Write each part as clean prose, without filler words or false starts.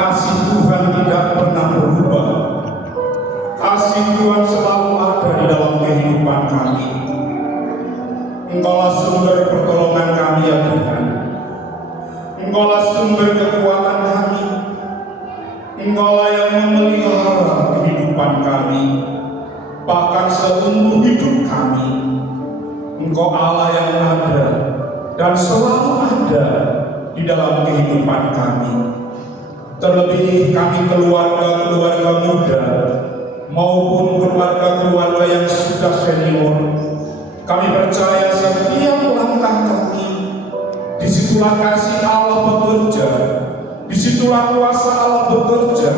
Kasih Tuhan tidak pernah berubah. Kasih Tuhan selalu ada di dalam kehidupan kami. Engkaulah sumber pertolongan kami ya Tuhan. Engkaulah sumber kekuatan kami. Engkaulah yang memelihara kehidupan kami. Bahkan seumur hidup kami, Engkau Allah yang ada dan selalu ada di dalam kehidupan kami. Terlebih kami keluarga-keluarga muda maupun keluarga-keluarga yang sudah senior, kami percaya setiap langkah kami, disitulah kasih Allah bekerja, disitulah kuasa Allah bekerja,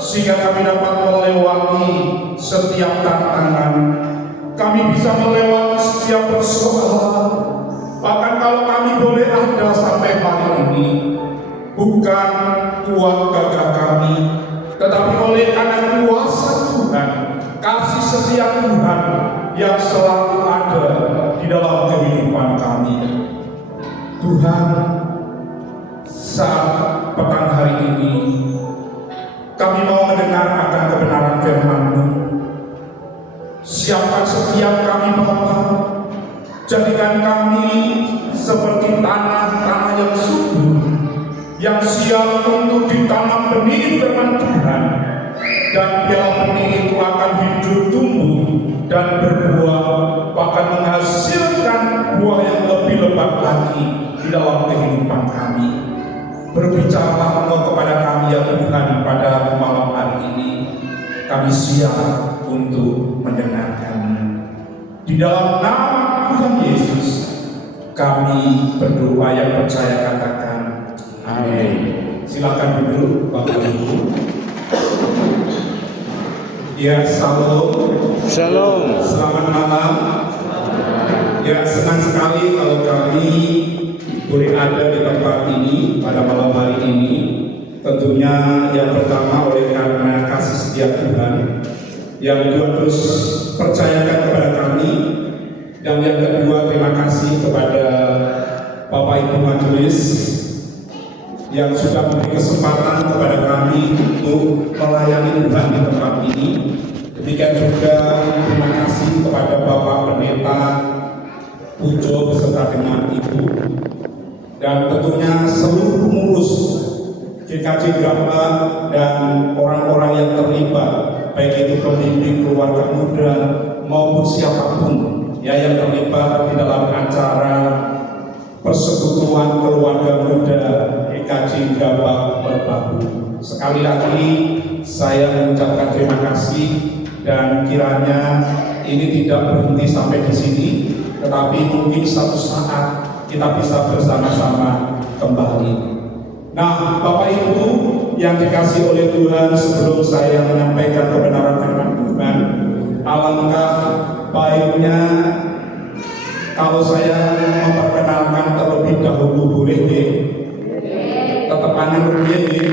sehingga kami dapat melewati setiap tantangan, kami bisa melewati setiap persoalan. Bahkan kalau kami boleh ada sampai hari ini, bukan kuat gagah kami, tetapi oleh karena kuasa Tuhan, kasih setia Tuhan yang selalu ada di dalam kehidupan kami. Tuhan, saat petang hari ini, kami mau mendengar akan kebenaran firman-Mu. Siapkan setiap kami Bapa, jadikan kami seperti tanah-tanah yang subur, yang siap untuk ditanam benih firman Tuhan, dan biarlah benih itu akan hidup, tumbuh, dan berbuah, bahkan menghasilkan buah yang lebih lebat lagi di dalam kehidupan kami. Berbicaralah Engkau kepada kami ya Tuhan pada malam hari ini. Kami siap untuk mendengarkan-Nya. Di dalam nama Tuhan Yesus kami berdoa yang percaya, katakan amin. Silakan duduk Bapak Ibu. Ya, shalom. Shalom. Selamat malam. Ya, senang sekali kalau kami boleh ada di tempat ini pada malam hari ini. Tentunya yang pertama oleh karena kasih setia Tuhan yang Tuhan terus percayakan kepada kami, dan yang kedua terima kasih kepada Bapak Ibu Majelis yang sudah memberi kesempatan kepada kami untuk melayani Tuhan di tempat ini. Demikian juga terima kasih kepada Bapak Pendeta Pujo beserta dengan Ibu, dan tentunya seluruh pengurus GKJ Gramba dan orang-orang yang terlibat, baik itu pemimpin keluarga muda maupun siapapun ya yang terlibat di dalam acara persekutuan keluarga muda GKJ Gramba Merbabu. Sekali lagi saya mengucapkan terima kasih, dan kiranya ini tidak berhenti sampai di sini, tetapi mungkin suatu saat kita bisa bersama-sama kembali. Nah, Bapak Ibu yang dikasih oleh Tuhan, sebelum saya menyampaikan kebenaran firman Tuhan, alangkah baiknya kalau saya memperkenalkan terlebih dahulu, boleh deh? Tetap anak rupiah deh.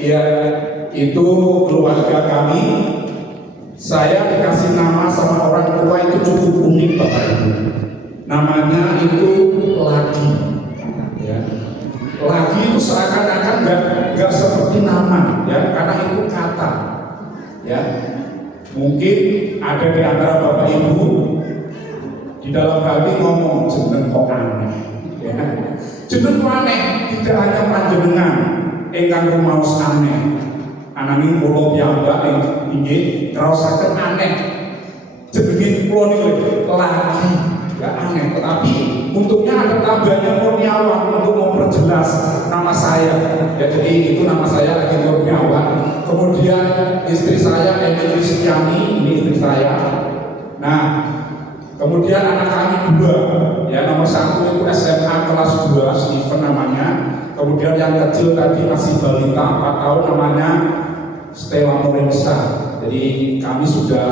Ya, itu keluarga kami. Saya dikasih nama sama orang tua itu cukup unik Bapak Ibu. Namanya itu Lagi. Ya. Lagi itu seakan-akan nggak seperti nama, ya, karena itu kata. Ya, mungkin ada di antara Bapak Ibu di dalam hati ngomong jeneng kok aneh. Ya. Jeneng kok aneh tidak hanya panjenengan ingkang rumaos aneh. Ananging kula piyambak inggih ngraosaken aneh. Jenenge kula niku Lagi, ya aneh, tetapi untungnya ada tambahnya Kurniawan untuk memperjelas nama saya. Ya, jadi itu nama saya Lagi Kurniawan. Kemudian istri saya Emi Kristiani, ini istri saya. Nah, kemudian anak kami dua, ya, nomor satu itu SMA kelas 2, Steven namanya. Kemudian yang kecil tadi masih balita 4 tahun, namanya Stella Morensa. Jadi kami sudah,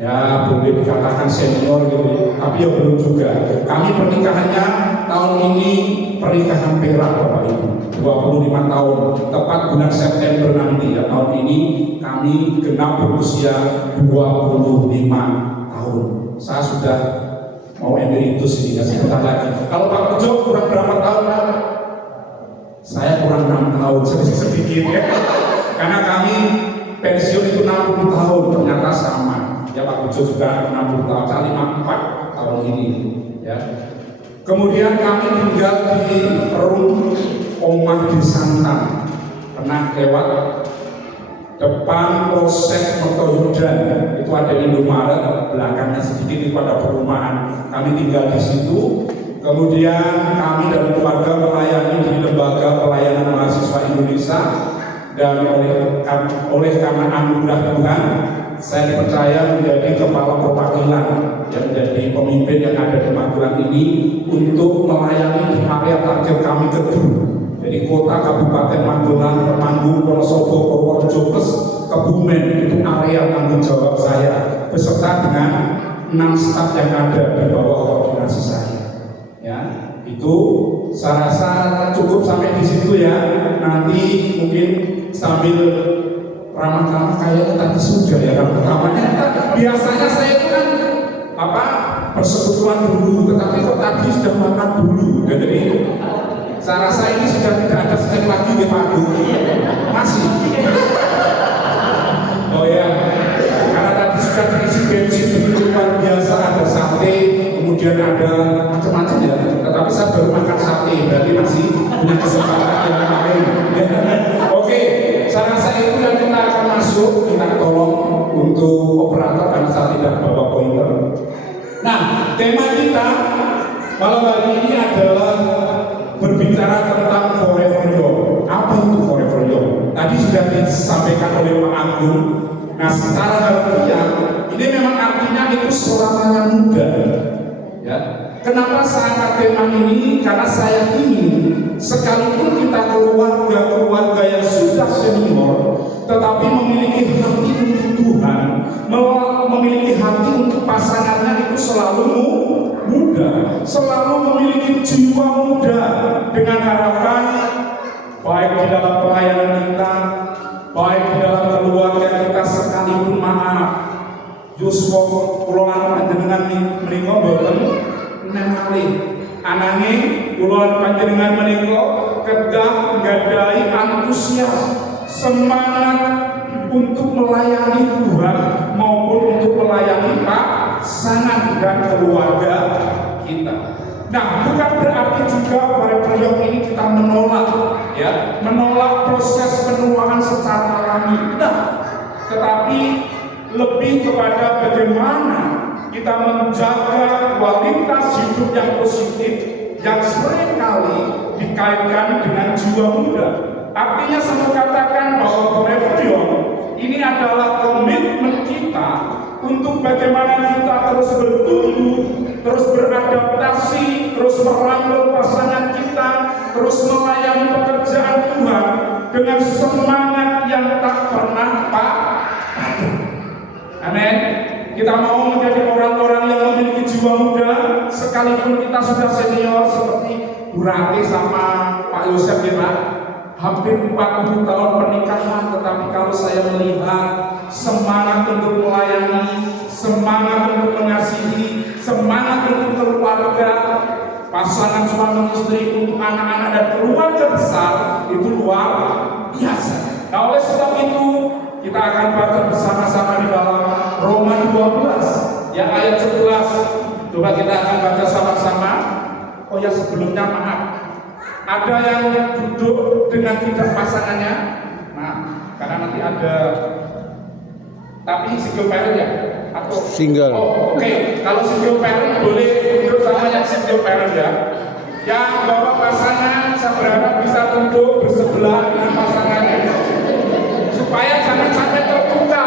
ya, boleh dikatakan senior gitu, tapi ya belum juga. Kami pernikahannya tahun ini pernikahan perak Bapak Ibu, 25 tahun, tepat bulan September nanti ya, tahun ini kami genap berusia 25 tahun. Saya sudah mau emeritus ini, ya, sebentar lagi. Kalau Pak Pujo kurang berapa tahun Pak? Saya kurang 6 tahun, sedikit ya. Karena kami pensiun itu 60 tahun, ternyata sama. Ya Pak Bejo juga 60 tahun, saya 54 tahun ini. Ya. Kemudian kami tinggal di Omah di Santan. Pernah lewat depan Polsek Mertoyudan, itu ada Indomaret, belakangnya sedikit itu ada perumahan. Kami tinggal di situ. Kemudian kami dan keluarga melayani di Lembaga Pelayanan Mahasiswa Indonesia, dan oleh karena anugerah Tuhan, saya dipercaya menjadi kepala perwakilan yang menjadi pemimpin yang ada di Magelang ini untuk melayani di area target kami Kedung. Jadi kota Kabupaten Magelang, Temanggung, Wonosobo, Purworejo, plus Kebumen, itu area tanggung jawab saya beserta dengan 6 staf yang ada di bawah koordinasi saya. Ya, itu saya rasa cukup sampai di situ ya. Nanti mungkin sambil ramah-ramah kayaknya tadi sudah ya ramah-ramahnya. Biasanya saya itu kan persekutuan dulu, tetapi kok tadi sudah makan dulu. Jadi saya rasa ini sudah tidak ada snack lagi ya Pak Gu. Masih. Oh ya, karena tadi sudah diisi bensin begitu luar biasa, ada sate, kemudian ada macam-macam ya. Tetapi saya baru makan sate, berarti masih punya kesempatan yang lain. Oke, saya rasa itu yang kita akan masuk. Kita tolong untuk operator karena saya tidak bawa pointer. Nah, tema kita malam hari ini adalah berbicara tentang Forever Young. Apa itu Forever Young? Tadi sudah disampaikan oleh Pak Agung. Nah, secara harfiah ini memang artinya itu selamanya muda. Ya. Kenapa saya angkat tema ini? Karena saya ingin sekalipun kita keluarga yang sudah senior, tetapi memiliki hati untuk Tuhan, memiliki hati untuk pasangannya, itu selalu muda, selalu memiliki jiwa muda, dengan harapan baik di dalam pelayanan kita, baik di dalam keluarga kita, sekalipun maaf Yuswa kulolan panjenengan menika boten nemali ananging kulolan panjenengan menika kedah nggadhahi antusias, semangat untuk melayani Tuhan maupun untuk melayani pasangan dan keluarga kita. Nah, bukan berarti juga Forever Young ini kita menolak proses penuaan secara alami. Nah, tetapi lebih kepada bagaimana kita menjaga kualitas hidup yang positif yang seringkali dikaitkan dengan jiwa muda. Artinya saya katakan bahwa Forever Young ini adalah komitmen kita untuk bagaimana kita terus bertumbuh, terus beradaptasi, terus merangkul pasangan kita, terus melayani pekerjaan Tuhan dengan semangat yang tak pernah padam. Amin. Kita mau menjadi orang-orang yang memiliki jiwa muda, sekalipun kita sudah senior seperti Bu Rati sama Pak Yosef kita, hampir 40 tahun pernikahan, tetapi kalau saya melihat semangat untuk melayani, semangat untuk mengasihi, semangat untuk keluarga, pasangan suami istri, untuk anak-anak dan keluarga besar, itu luar biasa. Nah, oleh sebab itu kita akan baca bersama-sama di dalam Roma 12 ya ayat 11. Coba kita akan baca sama-sama. Oh ya, sebelumnya maaf, ada yang duduk dengan tidak pasangannya. Nah, karena nanti ada, tapi single parent ya? Atau single? Oh, oke. Kalau single parent boleh duduk sama yang single parent ya. Yang bawa pasangan, saya berharap bisa duduk bersebelah dengan pasangannya, supaya jangan sampai terbuka.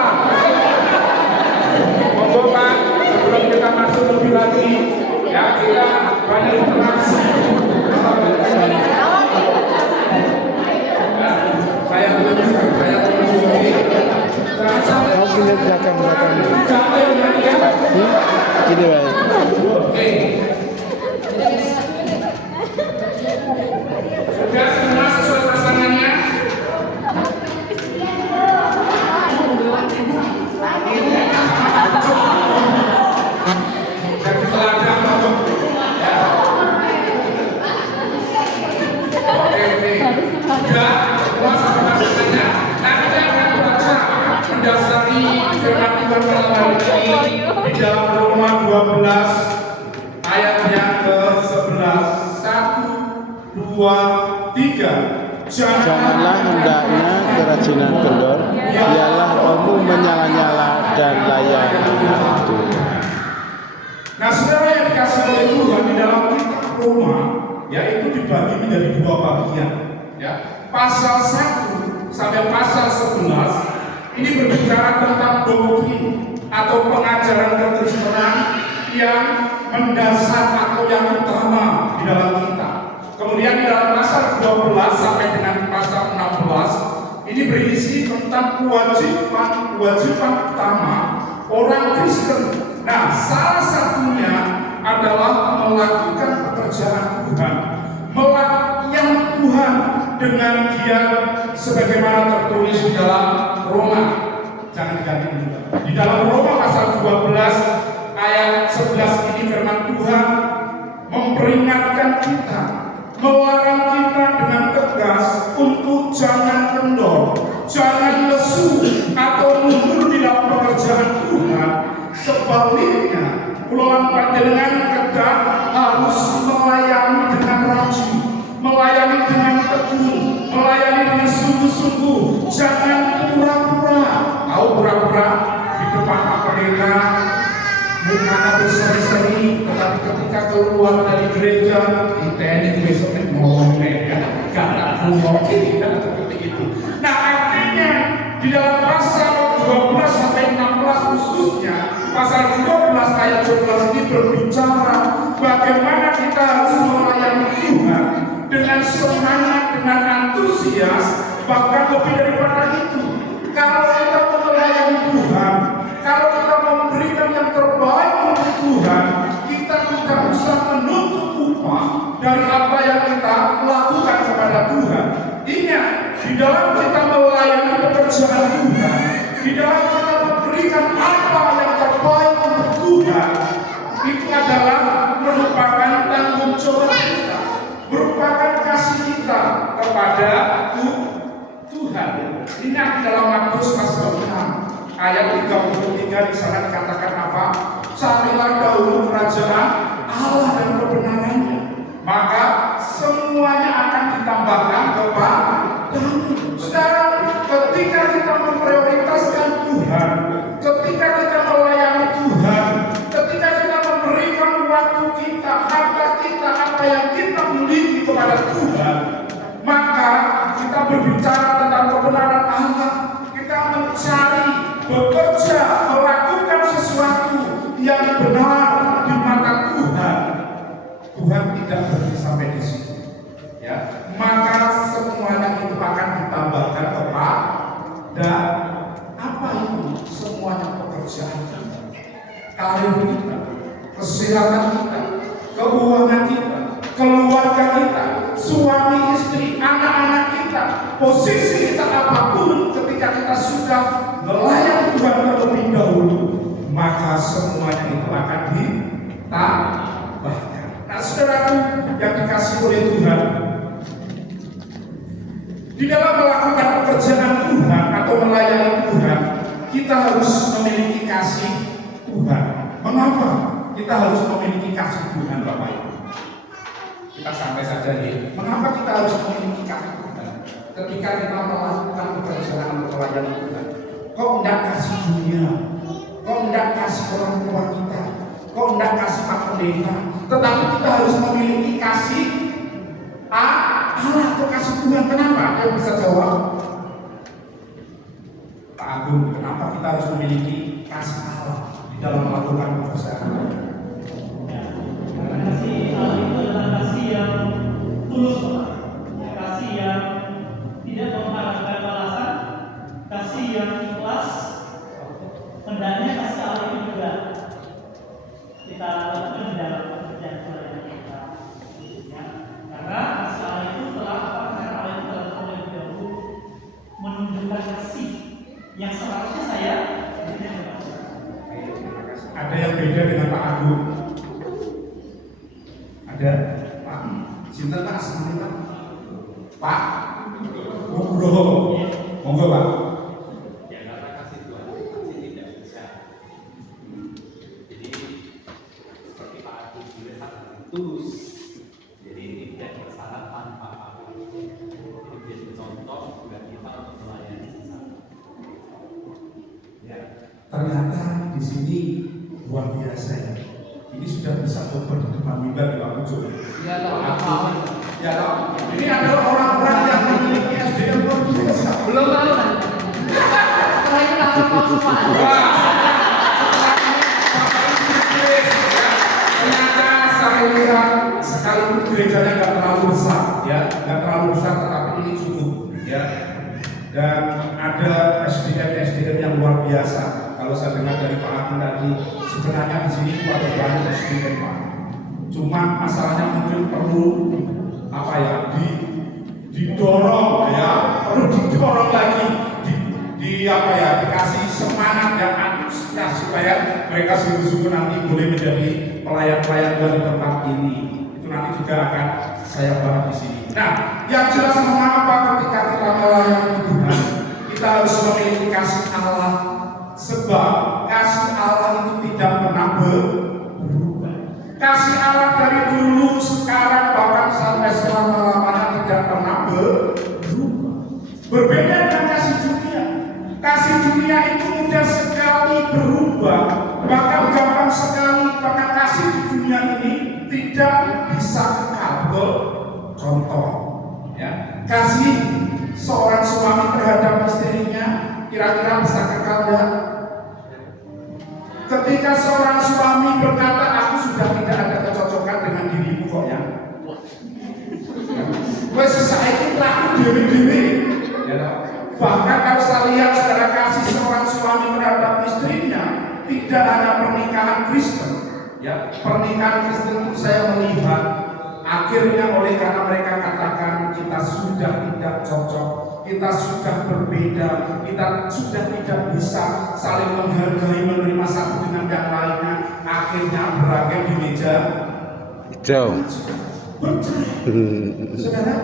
Monggo Pak, sebelum kita masuk lebih lagi, ya kita banyak interaksi. Saya tunggu. Kau punya belakang. Gini Pak. Oke. tiga. Janganlah hendaknya kerajinan kendor, ialah kamu menyala-nyala dan layak itu. Nah, saudara yang dikasih oleh Tuhan, di dalam kitab Roma, yaitu dibagi menjadi dua bagian. Ya, pasal 1 sampai pasal 11 ini berbicara tentang doktrin atau pengajaran kekristenan yang mendasar atau yang utama di dalam kita. Kemudian di dalam pasal 12 sampai dengan pasal 16 ini berisi tentang kewajiban utama orang Kristen. Nah, salah satunya adalah melakukan pekerjaan Tuhan, melayani Tuhan dengan giat sebagaimana tertulis di dalam Roma. Jangan diganti dulu. Di dalam Roma pasal 12 ayat 11 ini firman Tuhan memperingatkan kita, melarang kita dengan tegas untuk jangan kendor, jangan lesu atau mundur di dalam pekerjaan Tuhan. Sebaliknya, kulawan panjenengan kedah harus melayani dengan rajin, melayani dengan tekun, melayani dengan sungguh-sungguh. Jangan pura-pura. Tahu pura-pura di depan Pak Pendeta mukanya berseri-seri, tetapi ketika keluar dari gereja kita ini besoknya ngomong ya, gak ngomong ini dan seperti itu. Nah, artinya di dalam pasal 12 sampai 16 khususnya pasal 12 ayat 11 ini berbicara bagaimana kita harus melayani Tuhan dengan semangat, dengan antusias, bahkan lebih daripada itu. Kalau kita melayani Tuhan, kalau kita memberikan yang terbaik untuk Tuhan, kita tidak bisa menuntut upah dari apa yang kita lakukan kepada Tuhan. Ingat, di dalam kita melayani pekerjaan Tuhan, di dalam kita memberikan apa yang terbaik untuk Tuhan, itu adalah merupakan tanggung jawab kita, merupakan kasih kita kepada Tuhan. Ingat di dalam Matius pasal 6 ayat 33 di sana dikatakan apa? Carilah dahulu kerajaan Allah dan kebenarannya, maka semuanya akan ditambahkan kepadamu. Saudara, ketika kita memprioritaskan Tuhan, ketika kita melayani Tuhan, ketika kita memberikan waktu kita, harta kita, apa yang kita miliki kepada Tuhan, maka kita berbicara tentang kebenaran Allah. Kita mencari, bekerja, melakukan sesuatu yang benar di mata Tuhan. Tuhan tidak berhenti sampai di situ, ya. Maka semuanya itu akan ditambahkan kepada apa itu? Semuanya pekerjaan kita, karir kita, kesehatan kita, keuangan kita, keluarga kita, suami istri, anak-anak kita, posisi kita apapun, ketika kita sudah melayani Tuhan terlebih dahulu, maka semuanya itu akan ditambahkan. Nah, saudaraku yang dikasih oleh Tuhan, di dalam melakukan pekerjaan Tuhan atau melayani Tuhan, kita harus memiliki kasih Tuhan. Mengapa kita harus memiliki kasih Tuhan, Bapak Ibu? Kita sampai saja nih. Mengapa kita harus memiliki kasih Tuhan ketika kita melakukan pekerjaan atau melayani Tuhan? Kok enggak kasih dunia? Kok enggak kasih orang tua kita? Kok enggak kasih Pak Pendeta? Tetapi kita harus memiliki kasih Allah atau kasih Tuhan. Kenapa? Ayo bisa jawab. Pak Agung, kenapa kita harus memiliki kasih Allah di dalam melakukan pekerjaan? Kasih Allah itu adalah kasih yang tulus, kasih yang tidak mengharapkan balasan, kasih yang ikhlas. Hendaknya kasih Allah itu juga kita lakukan di dalam pekerjaan pelayanan kita, ya. Karena kasih Allah itu telah terlebih dahulu menunjukkan kasih yang seharusnya saya berikan kepada saya. Ada yang beda dengan Pak Agung? Ada Pak Sinten Pak Sinten Pak Nugroho, monggo Pak. Ya, karena kasih Tuhan pasti tidak bisa. Jadi seperti Pak Agus juga sangat tulus. Jadi tidak bersalah tanpa apa. ternyata di sini luar biasa ya. Ini sudah bisa oper di depan mimbar di Pak Pujo. Ya, tahu. Ya, ini adalah orang-orang yang memiliki SDM luar biasa. Belum tahu kan? Setelah itu langsung mau Pak. Ternyata saya lihat sekalipun gerejanya nggak terlalu besar, ya, nggak terlalu besar, tetapi ini cukup, ya. Dan ada SDM yang luar biasa. Kalau saya dengar dari Pak Hakim tadi, sebenarnya di sini ada banyak SDM, Pak. Cuma masalahnya mungkin perlu apa ya, didorong, ya, perlu didorong lagi, di apa ya, dikasih semangat dan antusias supaya mereka sungguh-sungguh nanti boleh menjadi pelayan-pelayan Tuhan di tempat ini. Itu nanti juga akan saya bahas di sini. Nah, yang jelas mengapa ketika kita melayani Tuhan, kita harus memiliki kasih Allah, sebab kasih Allah itu tidak pernah berubah. Kasih Allah dari dulu, sekarang, bahkan sampai selama-lamanya tidak pernah berubah. Berbeda dengan kasih dunia. Kasih dunia itu mudah sekali berubah, bahkan gampang sekali, bahkan kasih di dunia ini tidak bisa kekal. Betul? Contoh, ya, kasih seorang suami terhadap istrinya kira-kira bisa kekal ya? Ketika seorang suami berkata, aku sudah tidak ada kecocokan dengan dirimu kok ya, wes saiki laku dewi-dewi, ya. Bahkan kalau saya lihat secara kasih seorang suami terhadap istrinya, tidak hanya pernikahan Kristen, ya, pernikahan Kristen itu saya melihat akhirnya oleh karena mereka katakan kita sudah tidak cocok, kita sudah berbeda, kita sudah tidak bisa saling menghargai, menerima satu dengan yang lainnya, akhirnya berakhir di meja Jauh. bercerai. Saudara,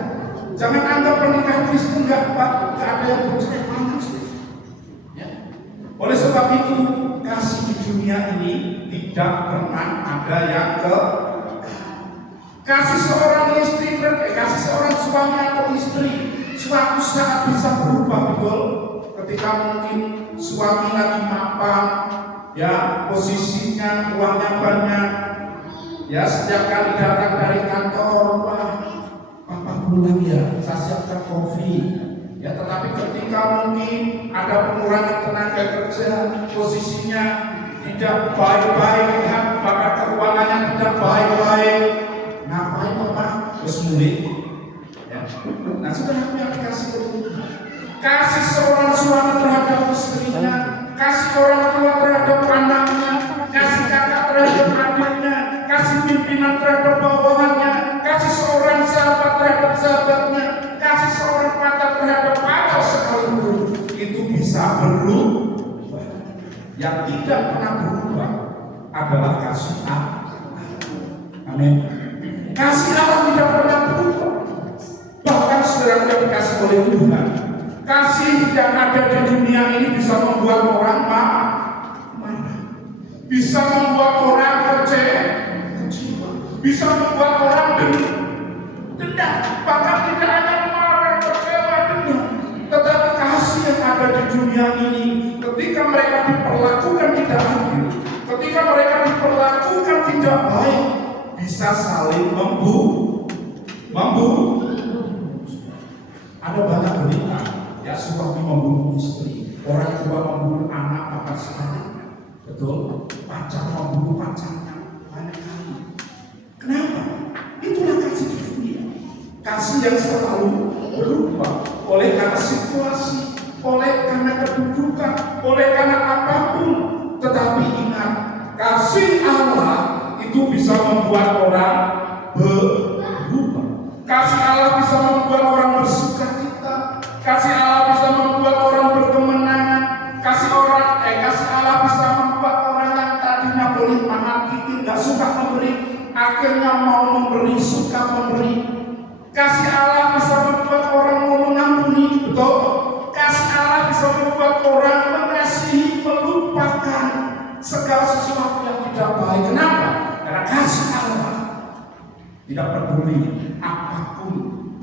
jangan anggap pernikahan Kristen nggak ada yang bercerai, banyak sih. Ya. Oleh sebab itu kasih di dunia ini tidak pernah ada yang kasih seorang istri, kasih seorang suami atau istri suatu saat bisa berubah, betul? Ketika mungkin suami lagi mapan, ya, posisinya uangnya banyak, ya, setiap kali datang dari kantor, wah, papa pulang ya, saya siapkan kopi, ya. Tetapi ketika mungkin ada pengurangan tenaga kerja, posisinya tidak baik-baik, bahkan keuangannya tidak baik-baik, ngapain papa? Terus mulai, ya. Nah, sudah aku yang dikasih kasih seorang suami terhadap istrinya, kasih orang tua terhadap anaknya, kasih kakak terhadap adiknya, kasih pimpinan terhadap bawahannya, kasih seorang sahabat terhadap sahabatnya, kasih seorang pacar terhadap pacar sekalipun, itu bisa berubah. Yang tidak pernah berubah adalah kasih Allah. Amin. Kasih Allah tidak pernah berubah. Bahkan saudara yang dikasih oleh Tuhan, kasih yang ada di dunia ini bisa membuat orang marah, bisa membuat orang kecewa, bisa membuat orang dendam, bahkan tidak hanya marah, kecewa, dendam, tetapi kasih yang ada di dunia ini, ketika mereka diperlakukan tidak adil, ketika mereka diperlakukan tidak baik, bisa saling membunuh. Ada banyak berita, ya, suami membunuh istri, orang tua membunuh anak, bahkan sebaliknya, betul, pacar membunuh pacarnya, banyak kali. Kenapa? Itulah kasih di dunia, kasih yang selalu berubah oleh karena situasi, oleh karena kedudukan, oleh karena apapun. Tetapi ingat, kasih Allah itu bisa membuat orang berubah. Kasih Allah bisa membuat orang bersuka cita. Kasih Allah bisa membuat orang berkemenangan. Kasih Allah bisa membuat orang yang tadinya boleh makan gigit, nggak suka memberi, akhirnya mau memberi, suka memberi. Kasih Allah bisa membuat orang mau mengampuni, betul? Kasih Allah bisa membuat orang mengasihi, melupakan segala sesuatu yang tidak baik. Kenapa? Karena kasih Allah tidak peduli apapun,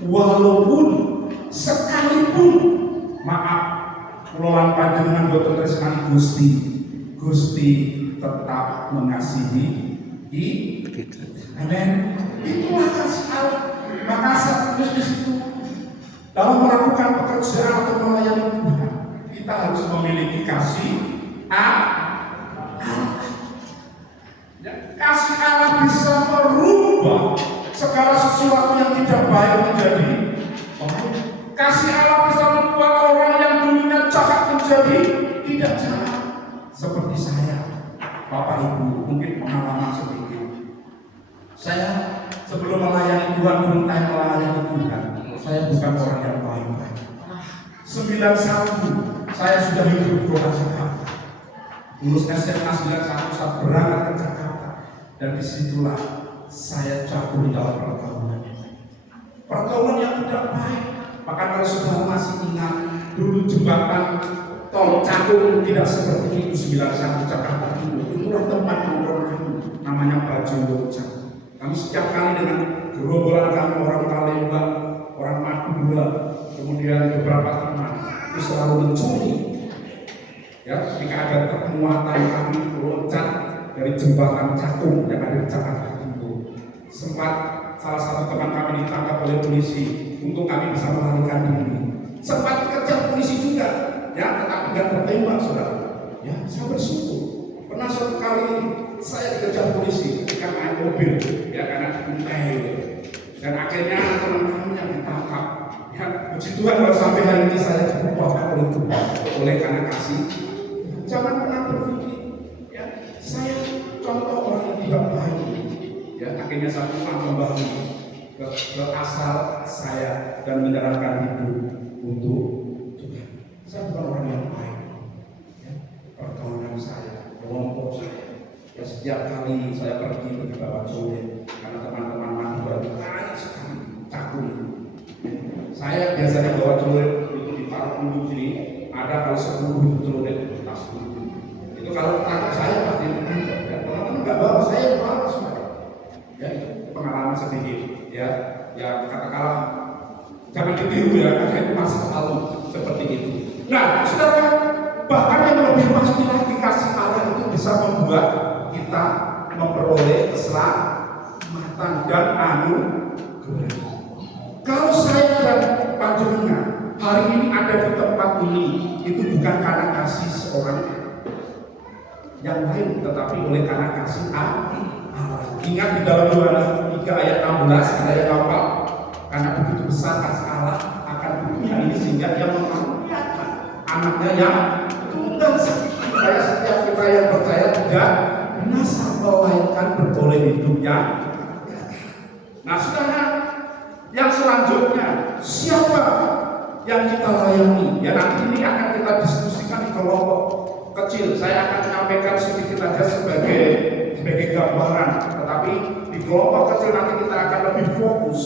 walaupun sekalipun, maaf, kulolan panjenengan boten tresnani Gusti, Gusti tetap mengasihi kita. Amin. Itulah kasih Allah. Maka saya tulis di situ, dalam melakukan pekerjaan atau melayani Tuhan, kita harus memiliki kasih Allah. Kasih Allah bisa merubah segala sesuatu yang tidak baik menjadi baik. Kasih Allah bisa membuat orang yang dulunya jahat menjadi tidak jahat. Seperti saya, Bapak Ibu, mungkin pengalaman sedikit. Saya sebelum melayani Tuhan, belum time melayani Tuhan, saya bukan orang yang baik-baik. 91 saya sudah hidup di kota Jakarta. Lulus SMA 91 saya berangkat ke Jakarta, dan disitulah saya jatuh di dalam pergaulan yang tidak baik. Bahkan kalau saudara masih ingat, dulu jembatan tol Cakung tidak seperti itu 91 Jakarta Timur. Itulah tempat nongkrong kami, namanya Baju Locak. Kami setiap kali dengan gerombolan kami, orang Palembang, orang Madura, kemudian beberapa teman, itu selalu mencuri. Ya, ketika ada permuatan kami loncat dari jembatan Cakung yang ada di Jakarta Timur. Sempat salah satu teman kami ditangkap oleh polisi untuk kami bisa melarikan diri. Sempat dikejar polisi juga, ya, tetapi tidak tertembak, saudara. Ya, saya bersyukur. Pernah suatu kali saya dikejar polisi ketika naik mobil, ya, karena dikuntai. Dan akhirnya teman kami yang ditangkap. Ya, puji Tuhan kalau sampai hari ini saya diubahkan oleh Tuhan, oleh karena kasih. Jangan pernah berpikir, ya, saya contoh orang yang tidak baik. Ya, akhirnya saya pulang kembali ke asal saya dan menyerahkan hidup untuk Tuhan. Saya bukan orang yang baik. Ya, pergaulan saya, kelompok saya, ya, setiap kali saya pergi ke bawah sore, karena teman-teman Madura itu banyak sekali Cakung. Ya, saya biasanya bawa celurit itu ditaruh dulu sini. Ada kalau 10 itu celurit di tas dulu. Itu kalau ketangkap saya pasti ditangkap. Ya, teman-teman nggak bawa, saya bawa semua. Ya, itu pengalaman sedikit. Ya, ya, katakanlah jangan ditiru, ya, karena itu masa lalu seperti itu. Nah, saudara, bahkan yang lebih pasti lagi, kasih Allah itu bisa membuat kita memperoleh keselamatan dan anugerah. Kalau saya dan panjenengan hari ini ada di tempat ini, itu bukan karena kasih seorang yang lain, tetapi oleh karena kasih Allah. Ingat di dalam Yohanes 3 ayat 16 ada yang apa? Karena begitu besar kasih Allah akan dunia ini sehingga Dia mengaruniakan anaknya yang tunggal, supaya setiap kita yang percaya tidak binasa, melainkan beroleh hidup yang kekal. Nah, saudara, yang selanjutnya, siapa yang kita layani? Ya, nanti ini akan kita diskusikan di kelompok kecil. Saya akan menyampaikan sedikit aja sebagai gambaran, tetapi di kelompok kecil nanti kita akan lebih fokus.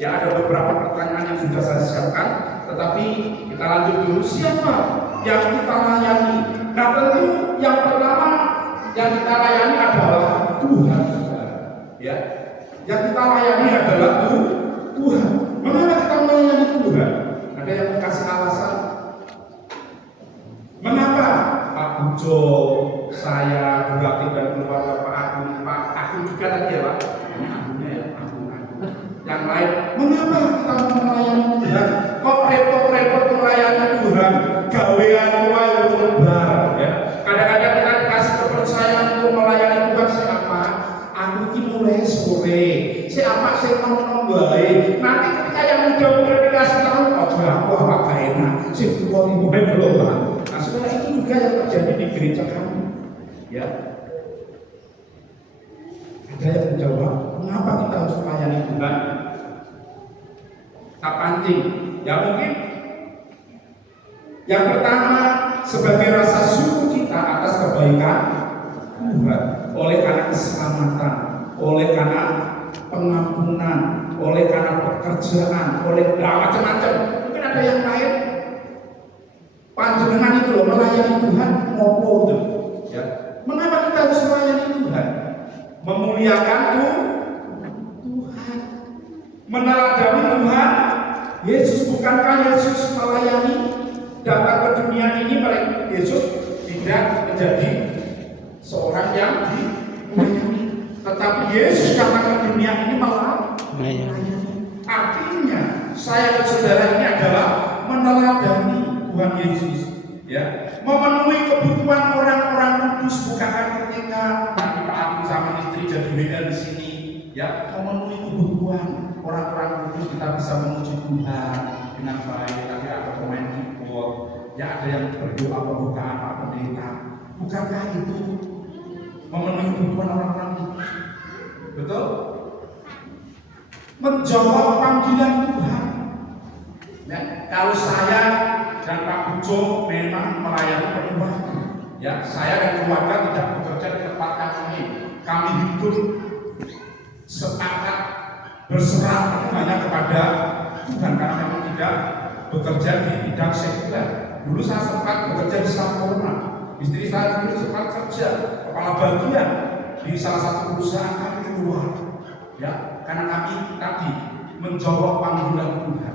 Ya, ada beberapa pertanyaan yang sudah saya siapkan, tetapi kita lanjut dulu. Siapa yang kita layani? Nah, tentu yang pertama yang kita layani adalah Tuhan. Ya, yang kita layani adalah Tuhan. Mengapa kita melayani Tuhan? Ada yang kasih alasan. Mengapa Pak Bujo, saya, Bu Rati dan keluarga Pak Agung juga tadi, ya, Pak? Yang lain, mengapa kita melayani Tuhan? Kok repot-repot melayani Tuhan? Gawean wae lebar, ya. Kadang-kadang kita dikasih kepercayaan untuk melayani Tuhan. Siapa? Aku ini mulai sore. Siapa sih nom-nom bae? Nanti ketika yang muda-muda dikasih tahu, oh aku apa gak enak? Si tua mulai berubah. Nah, saudara, itu juga yang terjadi di gereja kami. Ya. Ada yang menjawab, mengapa kita harus melayani Tuhan? Tak pancing. Ya, mungkin yang pertama sebagai rasa syukur kita atas kebaikan Tuhan, oleh karena keselamatan, oleh karena pengampunan, oleh karena pekerjaan, oleh macam-macam. Mungkin ada yang lain. Panjenengan itu loh melayani Tuhan ngopo itu. Ya. Mengapa kita harus melayani Tuhan? Memuliakan Tuhan, meneladani Tuhan. Yesus, bukankah Yesus melayani, datang ke dunia ini, Yesus tidak menjadi seorang yang dilayani. Tetapi Yesus datang ke dunia ini malah melayani. Artinya saya dan saudara ini adalah meneladani Tuhan Yesus, ya, memenuhi kebutuhan orang-orang kudus, bukan ketika nanti Pak Agus sama istri jadi WL di sini, ya, memenuhi kebutuhan orang-orang kudus kita bisa memuji Tuhan dengan baik. Tadi ada pemain keyboard, ya, ada yang berdoa pembukaan Pak Pendeta. Bukankah itu memenuhi kebutuhan orang-orang kudus? Betul? Menjawab panggilan Tuhan. Ya, kalau saya dan Pak Bujo memang melayani penuh waktu, ya, saya dan keluarga tidak bekerja di tempat yang lain. Kami hidup sepakat berserah hanya kepada Tuhan karena memang tidak bekerja di bidang sekuler. Dulu saya sempat bekerja di Sampurna, istri saya dulu sempat kerja kepala bagian di salah satu perusahaan. Kami keluar, ya, karena kami tadi menjawab panggilan Tuhan.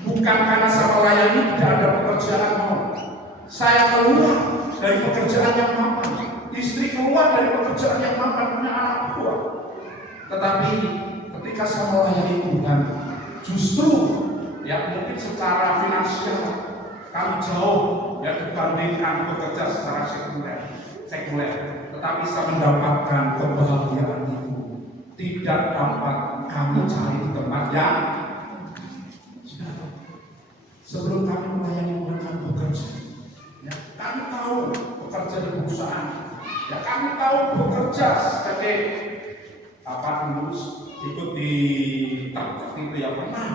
Bukan karena saya melayani tidak ada pekerjaan, saya keluar dari pekerjaan yang mapan, istri keluar dari pekerjaan yang mapan, punya anak buah. Tetapi ketika saya melayani Tuhan, justru ya mungkin secara finansial kami jauh ya dibandingkan bekerja secara sekuler. Tetapi saya mendapatkan kebahagiaan itu tidak dapat kami cari di tempat yang sebelum kami melayani Tuhan. Kami bekerja, ya, kami tahu bekerja di perusahaan, ya, kami tahu bekerja sebagai apa dulu ikut di tak itu ya pernah,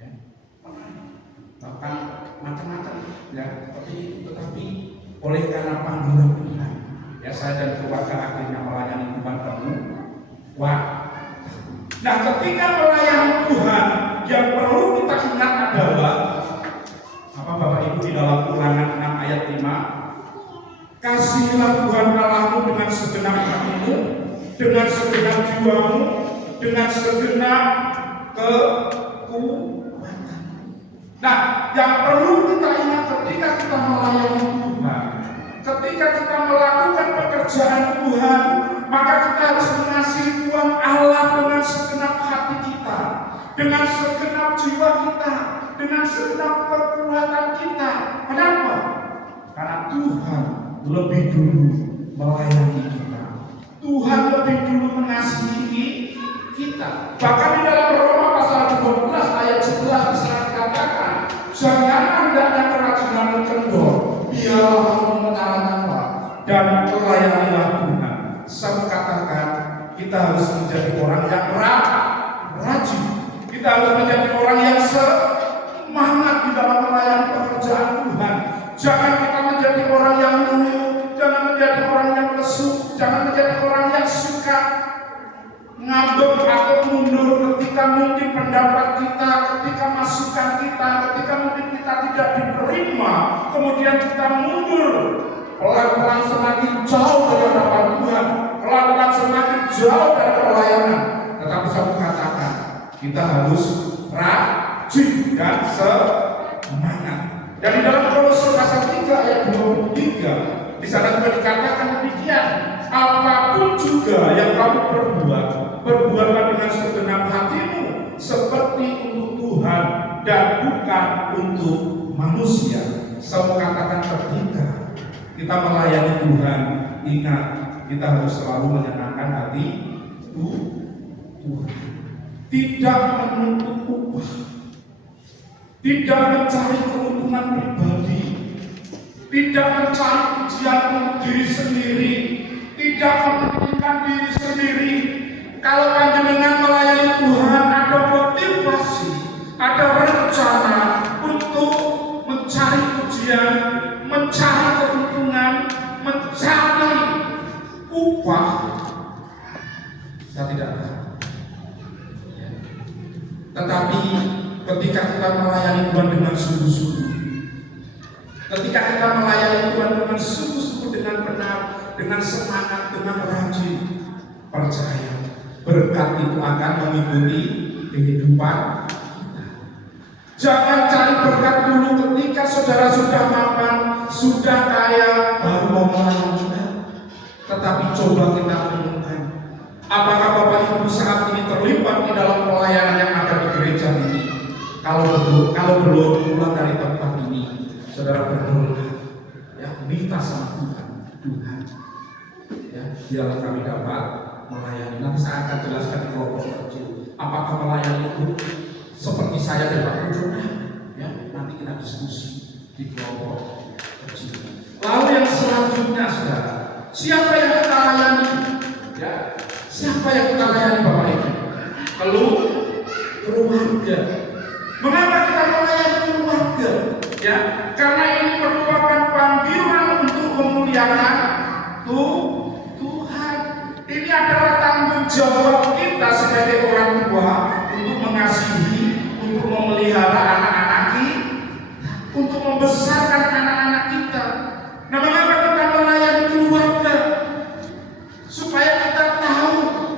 ya, bahkan macam-macam, ya, seperti itu. Tetapi oleh karena panggilan Tuhan, ya, saya dan keluarga akhirnya melayani Tuhan penuh. Wah, nah ketika melayani Tuhan yang perlu kita ingat adalah apa Bapak Ibu di dalam Ulangan 6 ayat 5, kasihilah Tuhan Allahmu dengan segenap hatimu, dengan segenap jiwamu, dengan segenap kekuatan. Nah, yang perlu kita ingat ketika kita melayani Tuhan, ketika kita melakukan pekerjaan Tuhan, maka kita harus mengasihi Tuhan Allah dengan segenap hati kita, dengan segenap jiwa kita, dengan segenap kekuatan kita. Kenapa? Karena Tuhan lebih dulu melayani kita. Tuhan lebih dulu mengasihi kita. Bahkan di dalam Roma pasal 12 ayat 11 bisa dikatakan, jangan hendaknya kerajinan kendor, biarlah mengenal dan melayanilah Tuhan. Saya katakan kita harus menjadi orang yang rajin. Kita harus menjadi orang yang semangat di dalam melayani pekerjaan Tuhan. Jangan kita menjadi orang yang luluh, jangan menjadi orang yang lesu, jangan menjadi orang yang suka ngambek atau mundur ketika mungkin pendapat kita, ketika masukan kita, ketika mungkin kita tidak diterima, kemudian kita mundur. Pelan-pelan semakin jauh dari hadapan Tuhan, pelan-pelan semakin jauh dari pelayanan. Tetapi saya katakan kita harus rajin dan semangat. Dan di dalam Kolose pasal 3 ayat 23 di sana juga dikatakan demikian, apapun juga yang kamu perbuat, perbuatlah dengan segenap hatimu seperti untuk Tuhan dan bukan untuk manusia. Saya katakan ketika kita melayani Tuhan, ingat kita harus selalu menyenangkan hati Tuhan. Tidak menuntut upah, tidak mencari keuntungan pribadi, tidak mencari pujian untuk diri sendiri, tidak mementingkan diri sendiri. Kalau panjenengan melayani Tuhan ada motivasi, ada rencana untuk mencari pujian, mencari keuntungan, mencari upah, saya tidak tahu. Tetapi ketika kita melayani Tuhan dengan sungguh-sungguh, ketika kita melayani Tuhan dengan sungguh-sungguh, dengan benar, dengan semangat, dengan rajin, percaya berkat itu akan mengikuti kehidupan kita. Jangan cari berkat dulu ketika saudara sudah mapan, sudah kaya, baru mau melayani Tuhan. Tetapi coba kita renungkan, apakah Bapak Ibu saat ini terlibat di dalam pelayanan yang ada di gereja ini? Kalau belum pulang dari tempat ini, saudara berdoa, ya minta sama Tuhan, Tuhan, ya biarlah kami dapat melayani. Nanti saya akan jelaskan di kelompok kecil. Apakah melayani itu seperti saya dan Pak Pujo? Ya, nanti kita diskusi di kelompok kecil. Lalu yang selanjutnya, saudara, siapa yang kita layani? Ya, siapa yang kita layani, Bapak Ibu? Keluarga. Mengapa kita melayani keluarga? Ya, karena ini merupakan panggilan untuk memuliakan Tuhan. Ini adalah tanggung jawab kita sebagai orang tua untuk mengasihi, untuk memelihara anak-anak kita, untuk membesarkan anak-anak kita. Nah, mengapa kita melayani keluarga? Supaya kita tahu,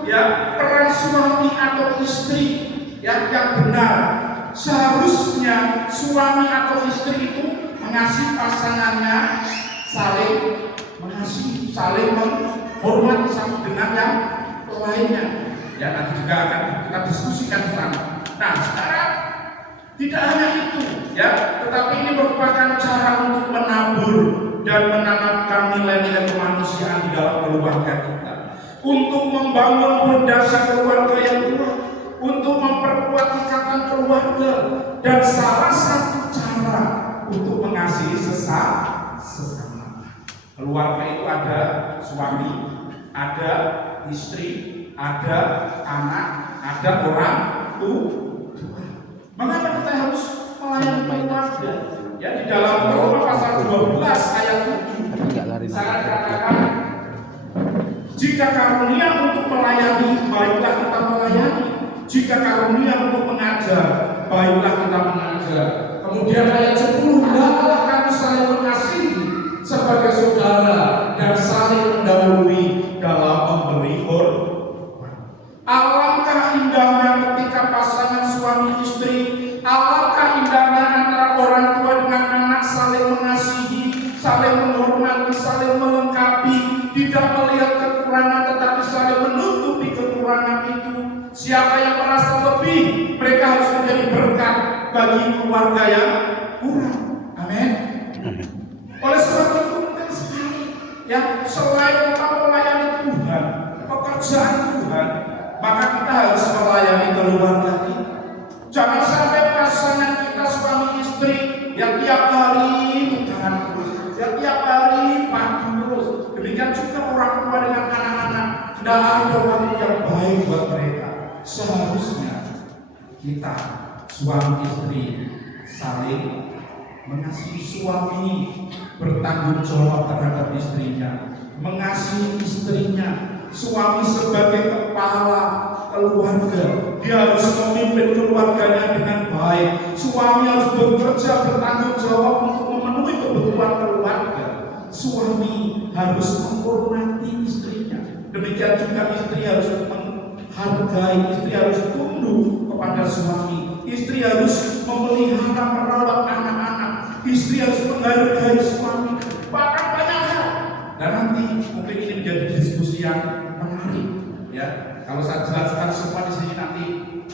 ya, peran suami atau istri yang benar. Seharusnya suami atau istri itu mengasihi pasangannya, saling mengasihi, saling menghormati satu dengan yang lainnya. Ya, nanti juga akan kita diskusikan di sana. Nah, sekarang tidak hanya itu, ya, tetapi ini merupakan cara untuk menabur dan menanamkan nilai-nilai kemanusiaan di dalam keluarga kita, untuk membangun fondasi keluarga yang kuat, untuk memperkuat ikatan keluarga, dan salah satu cara untuk mengasihi sesama. Keluarga itu ada suami, ada istri, ada anak, ada orang tua. Mengapa kita harus melayani keluarga? Ya, di dalam Roma pasal 12 ayat 7 sangat katakan, jika karunia untuk melayani, baiklah kita melayani. Jika karunia untuk mengajar, baiklah kita mengajar. Kemudian ayat 10, hendaklah kami saling mengasihi sebagai saudara dan saling mendahului dalam memberi hormat. Alangkah indahnya ketika pasangan suami istri, alangkah indahnya antara orang tua dengan anak saling mengasihi, saling menghormati, saling melengkapi, tidak melihat kekurangan tetapi saling menutupi kekurangan itu. Siapa yang merasa lebih, mereka harus menjadi berkat bagi keluarga yang kurang. Amin. Oleh sebab itu penting sekali, ya, selain kita melayani Tuhan, pekerjaan Tuhan, maka kita harus melayani keluarga kita. Jangan sampai pasangan kita suami istri yang tiap hari tukaran terus, yang tiap hari pagi terus. Demikian juga orang tua dengan anak-anak, tidak ada waktu yang baik buat mereka. Seharusnya kita suami istri saling mengasihi, suami bertanggung jawab terhadap istrinya, mengasihi istrinya. Suami sebagai kepala keluarga, dia harus memimpin keluarganya dengan baik. Suami harus bekerja bertanggung jawab untuk memenuhi kebutuhan keluarga. Suami harus menghormati istrinya. Demikian juga istri harus menghargai, istri harus tunduk kepada suami. Istri harus memelihara, merawat anak-anak. Istri harus menghargai suami. Bahkan banyak hal. Dan nanti mungkin ini menjadi diskusi yang menarik. Ya, kalau saya jelaskan semua di sini nanti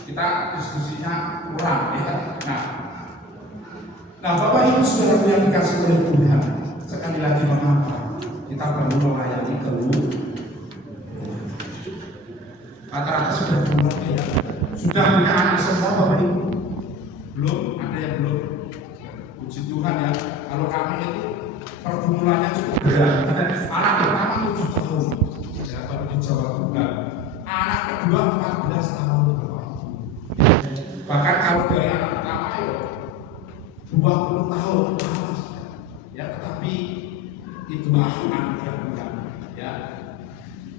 kita diskusinya kurang. Ya. Nah, Bapak Ibu Saudara yang dikasih oleh Tuhan, sekali lagi mengapa kita perlu melayani keluarga? Rata-rata sudah keluarga, ya. Sudah punya anak semua, Bapak Ibu? Belum, ada yang belum. Puji Tuhan, ya. Kalau kami itu pergumulannya cukup berat. Anak pertama 7 tahun, ya, baru dijawab Tuhan. Anak kedua 14 tahun, Bapak Ibu. Bahkan kalau dari anak pertama itu 20 tahun, ya, tetapi itulah anugerah Tuhan. Ya,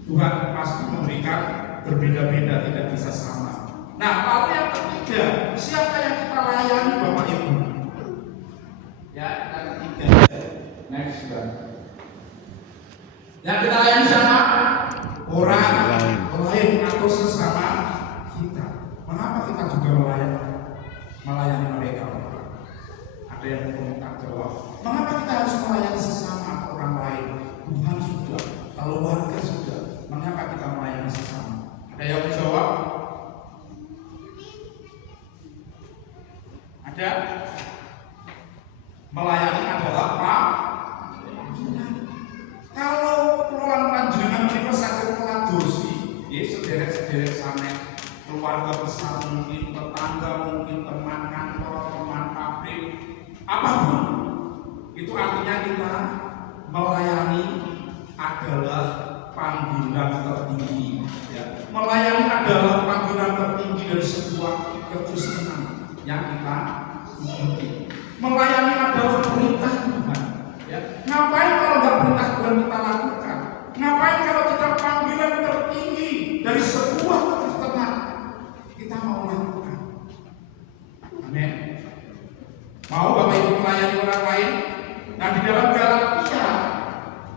Tuhan pasti memberikan berbeda-beda, tidak bisa sama. Nah, lalu yang ketiga, siapa yang kita layani, Bapak Ibu? Ya, yang ketiga, next one. Yang kita layani siapa? Orang lain atau sesama kita. Mengapa kita juga melayani mereka? Ada yang komentar jawab. Mengapa kita harus melayani sesama orang lain? Tuhan sudah, kalau warga Melayani adalah panggilan. Kalau kula panjenengan menika saged ngeladosi, ya sederek-sederek sanes, keluarga besar mungkin, tetangga mungkin, teman kantor, teman pabrik, apapun. Itu artinya kita melayani adalah panggilan tertinggi. Ya. Melayani adalah panggilan tertinggi dari sebuah kekristenan yang kita ikuti. Melayani adalah perintah Tuhan. Ya. Ngapain kalau nggak perintah Tuhan kita lakukan? Ngapain kalau kita panggilan tertinggi dari sebuah kekristenan kita mau lakukan? Amin. Mau Bapak Ibu melayani orang lain? Nah di dalam Galatia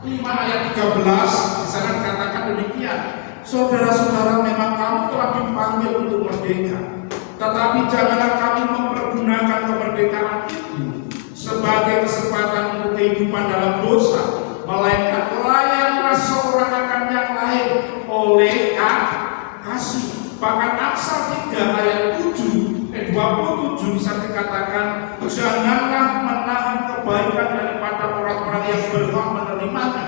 5 ayat 13 di sana dikatakan demikian. Saudara-saudara, memang kamu telah dipanggil untuk merdeka, tetapi janganlah kami mempergunakan kemerdekaan itu sebagai kesempatan untuk kehidupan dalam dosa, melainkan layanilah seorang akan yang lain oleh kasih. Bahkan Amsal 3 ayat 27 bisa dikatakan, janganlah menahan kebaikan daripada orang-orang yang berhak menerimanya,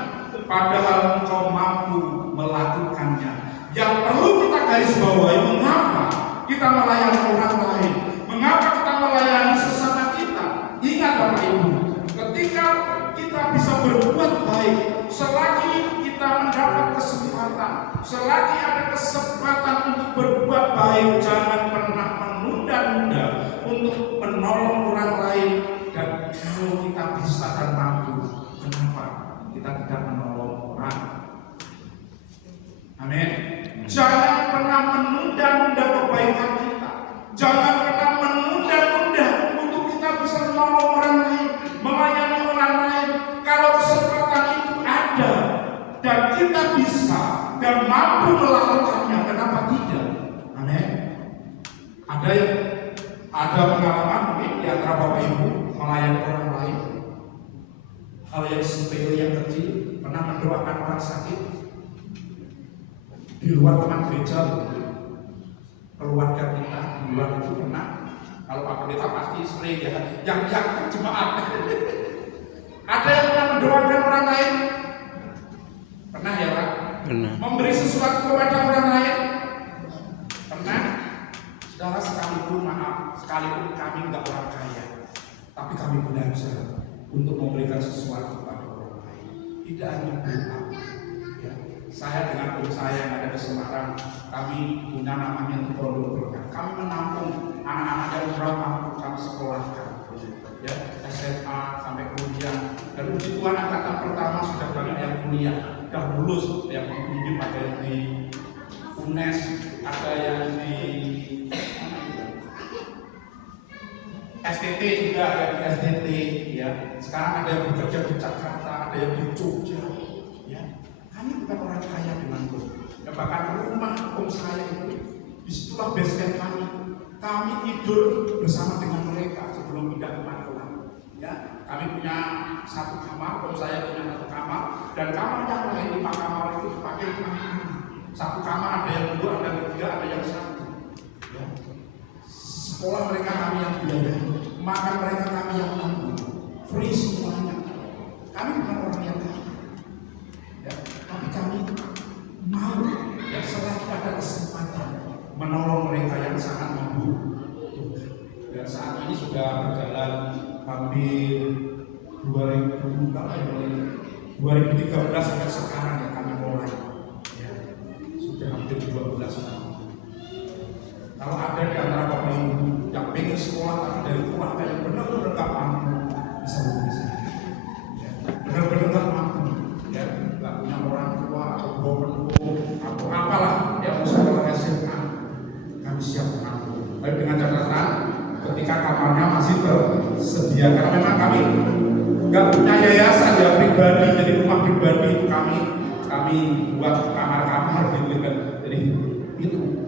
padahal engkau mampu melakukannya. Yang perlu kita garis bawahi, mengapa kita melayani orang lain, mengapa kita melayani sesama kita. Ingat Bapak Ibu, ketika kita bisa berbuat baik, selagi kita mendapat kesempatan, selagi ada kesempatan untuk berbuat baik, jangan pernah menunda-nunda untuk menolong orang lain. Dan kalau kita bisa dan mampu, kenapa kita tidak menolong orang? Amin. Jangan pernah menunda-nunda kebaikan kita. Jangan pernah menunda-nunda untuk kita bisa menolong orang lain, melayani orang lain. Kalau kesempatan itu ada dan kita bisa dan mampu melakukannya, kenapa tidak? Amin. Ada pengalaman mungkin di antara Bapak Ibu melayani orang lain. Hal yang sepele, yang kecil, pernah mendoakan orang sakit di luar teman gereja, keluarga kita di luar itu pernah. Kalau Pak Pendeta pasti sering ya, yang jemaat. Ada yang pernah mendoakan orang lain? Pernah ya Pak? Pernah. Memberi sesuatu kepada orang lain? Pernah? Saudara, sekalipun kami nggak orang kaya, tapi kami belajar untuk memberikan sesuatu kepada orang lain. Tidak hanya doa. Ya. Saya dengan tim saya yang ada di Semarang, kami punya namanya itu produk berkah. Kami menampung anak-anak yang kurang mampu, kami sekolahkan. Ya, SMA sampai kuliah. Dan puji Tuhan angkatan pertama sudah banyak yang kuliah, sudah lulus, yang membimbing, ada yang di UNES, ada yang di STT juga, ada di STT, ya. Sekarang ada yang bekerja di Jakarta, ada yang di Jogja, ya. Kami bukan orang kaya dengan itu. Ya, bahkan rumah om saya itu, disitulah base camp kami. Kami tidur bersama dengan mereka sebelum pindah ke Magelang. Ya, kami punya satu kamar, om saya punya satu kamar, dan kamar yang lain 5 kamar itu dipakai anak-anak. Satu kamar ada yang 2, ada yang 3, ada yang 1. Ya. Sekolah mereka kami yang biayai, makan mereka kami yang tanggung, free semuanya. Kami bukan orang yang kaya, ya, tapi kami mau ya selagi ada kesempatan menolong mereka yang sangat membutuhkan. Dan saat ini sudah berjalan hampir 2013 sampai sekarang ya kami mulai. Ya, sudah hampir 12 tahun. Kalau ada di antara Bapak Ibu yang pengen sekolah tapi dari keluarga yang benar-benar gak mampu, bisa hubungi saya. Ya, benar-benar gak mampu, ya, gak punya orang tua atau gubernur atau apalah, ya mau sekolah SMA, kami siap menampung. Tapi dengan catatan, ketika kamarnya masih tersedia, karena memang kami gak punya yayasan ya pribadi, jadi rumah pribadi itu kami buat kamar-kamar gitu kan. Jadi itu.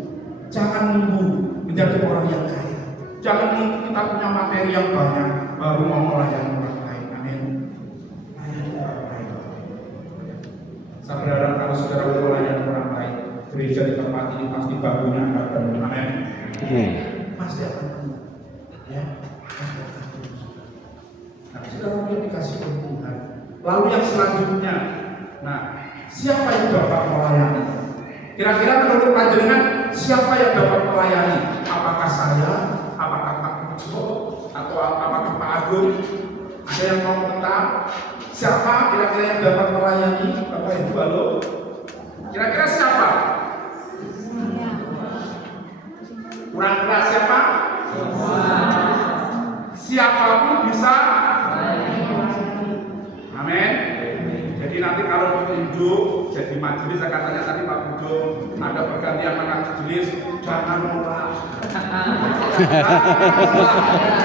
Jangan nunggu menjadi orang yang kaya. Jangan nunggu kita punya materi yang banyak baru mau melayani orang lain. Amin. Layani orang lain. Saya berharap kalau saudara melayani orang lain, gereja di tempat ini pasti bangunnya akan penuh. Amin. Pasti akan penuh. Ya. Pasti akan penuh. Nah, saudara yang dikasih oleh Tuhan. Lalu yang selanjutnya, nah, siapa yang dapat melayani? Kira-kira menurut panjenengan siapa yang dapat melayani? Apakah saya? Apakah Pak Pujo? Atau apakah Pak Agung? Ada yang mau komentar? Siapa kira-kira yang dapat melayani? Bapak Ibu, halo? Kira-kira siapa? Kura-kura siapa? Siapapun bisa. Amin. Jadi nanti kalau ditunjuk jadi majelis, katanya tadi Pak Budo ada pergantian majelis, jangan nolak.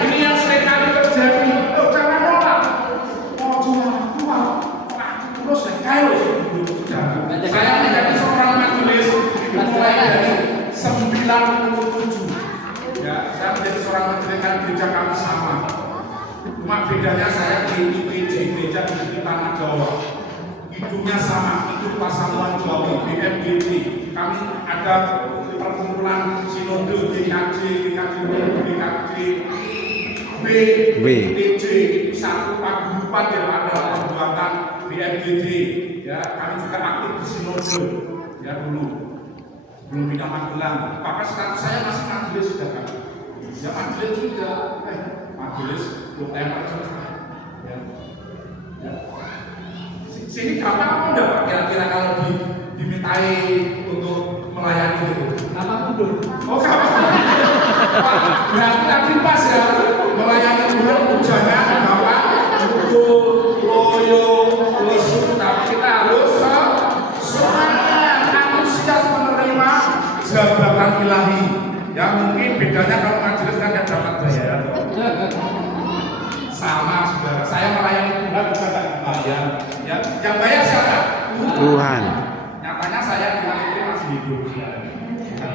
Ini yang sering kali terjadi. Oh, jangan nolak. Oh, cuma terus ya kayo. Saya menjadi seorang majelis mulai dari 97. Ya, saya menjadi seorang majelis kan gereja kami sama. Cuma bedanya saya di gereja di Tanah Jawa. Hidupnya sama, hidup pasangan Jawa, BMGT. Kami ada perkumpulan sinode DKJ, BTJ, satu paguyuban yang ada pembuatan BMGT. Ya, kami juga aktif di sinode. Ya dulu, belum pindah Magelang. Bahkan status saya masih majelis sudah kan. Ya majelis juga, majelis belum ya. Sini gampang apa enggak Pak? Kira-kira kalau dimintai untuk melayani itu? Apa pun? Oh gampang. Pak, berarti tadi pas ya melayani Tuhan jangan Bapak pukul, loyo, lesu, tapi kita harus semangat, antusias menerima jabatan ilahi. Ya mungkin bedanya kalau majelis kan yang dapat bayar. Sama saudara, saya melayani Tuhan bukan tak bayar. Ya, yang bayar siapa? Tuhan. Nyatanya saya dengan itu masih hidup, saudara.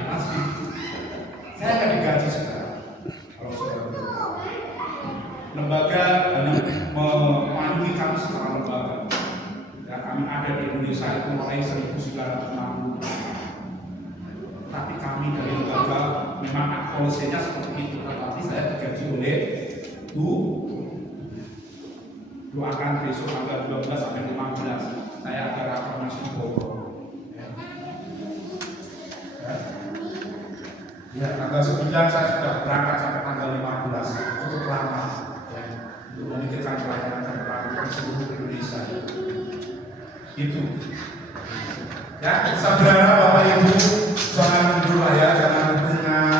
Masih hidup. Saya nggak digaji saudara. Kalau saudara lembaga hanya memanggil kami secara lembaga. Ya, kami ada di Indonesia itu mulai 1960. Tapi kami dari lembaga memang polisinya seperti itu. Tetapi saya digaji oleh doakan besok tanggal 12 sampai 15 saya ada rakernas di Bogor. Ya, tanggal 9 saya sudah berangkat sampai tanggal 15, cukup lama ya, untuk memikirkan pelayanan dan pelayanan seluruh Indonesia. Itu. Ya, saudara Bapak Ibu, jangan mundur ya, jangan hubungan.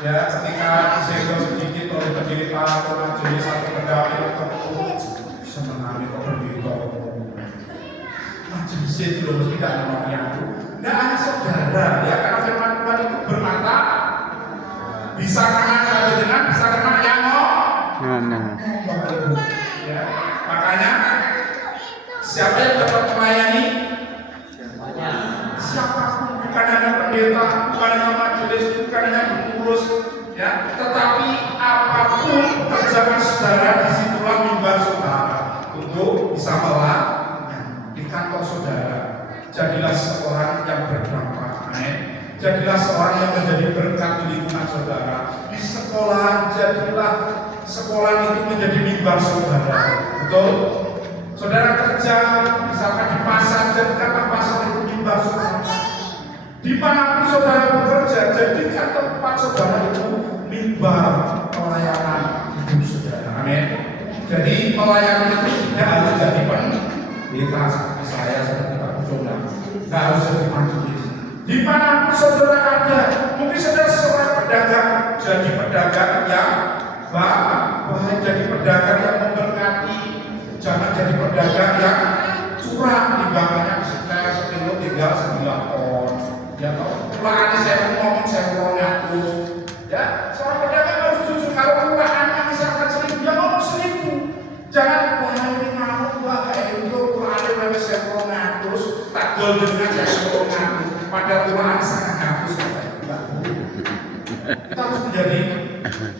Ya, ketika disegel sedikit oleh pendeta atau majelis atau pendaping atau semenami kok pendeta majelis itu loh tidak namanya itu. Tidak hanya saudara ya, karena firman Tuhan itu bermata bisa kena dengan bisa kena yang Mana? ya, makanya siapa yang dapat melayani? Siapapun, bukan hanya pendeta, bukan hanya majelis, bukan hanya pengurus, ya, tetapi apapun pekerjaan saudara disitulah mimbar saudara untuk bisa melayani di kantor saudara. Jadilah seorang yang berdampak, jadilah seorang yang menjadi berkat di lingkungan saudara. Di sekolah, jadilah sekolah itu menjadi mimbar saudara. Betul? Saudara kerja, misalkan di pasar, jadikanlah pasar itu mimbar saudara. Dimanapun saudara bekerja, jadikan tempat saudara itu mimbar pelayanan hidup saudara. Amin. Jadi pelayanan itu tidak harus jadi pendeta seperti saya, seperti Pak Bujola. Tidak harus jadi majelis. Dimanapun saudara ada, mungkin saudara seorang pedagang, jadi pedagang yang baik, jadi pedagang yang memberkati. Jangan jadi pedagang yang curang, timbangannya sekitar 10 tinggal 9 ton. Ya kalau pulaannya saya ngomong saya ngomong ya, seorang pedagang harus jujur. Kalau pulaannya misalkan 1.000, ya ngomong 1.000. Jangan wah ini ngamuk, wah kayak itu pulaannya berapa saya ngomong 100, tak gol dengan saya ngomong 100. Padahal pulaannya sangat 100. Kita harus menjadi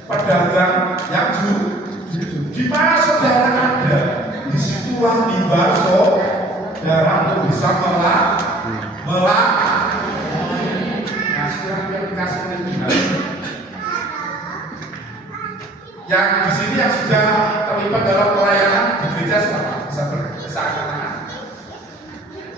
pedagang yang jujur. Di mana saudara ada, disitulah mimbar saudara untuk bisa melak. Nah, sekarang yang dikasih yang di sini yang sudah terlibat terlibat dalam pelayanan di gereja siapa? Bisa angkat tangan.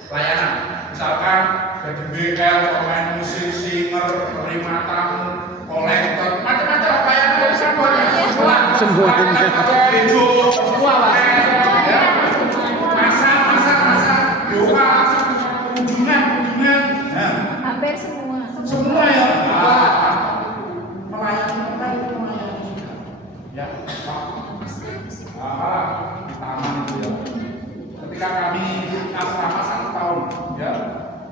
Pelayanan, misalkan jadi BL, pemain musik, singer, terima tamu, kolektor, macam-macam pelayanan dari semuanya. Semuanya. Semua lah. Ya. Masa, doa, kunjungan. Nah, Hampir semua. semua ya. Pelayanan ya. Di taman itu ya. Ketika kami asrama 1 tahun, ya.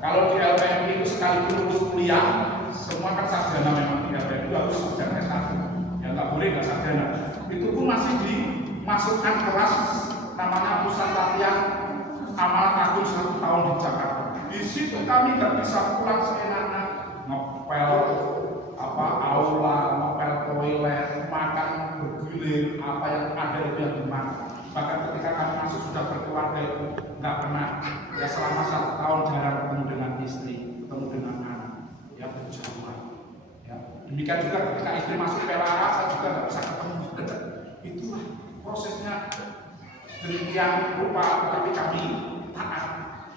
Kalau di LPM itu sekali lulus kuliah, semua kan sarjana memang di LPM itu harus sarjana S1. Ya nggak boleh nggak sarjana. Itu pun masih dimasukkan kelas namanya pusat latihan amalan agung 1 tahun di Jakarta. Di situ kami nggak bisa pulang seenaknya, ngepel aula, ngepel toilet, makan bergilir, apa yang ada itu yang dimakan. Bahkan ketika kami masuk sudah berkeluarga itu nggak pernah, ya selama 1 tahun jarang ketemu dengan istri, ketemu dengan anak, ya berjauhan. Ya. Demikian juga ketika istri masuk PLA, saya juga nggak bisa ketemu. Itulah prosesnya demikian rupa, tetapi kami taat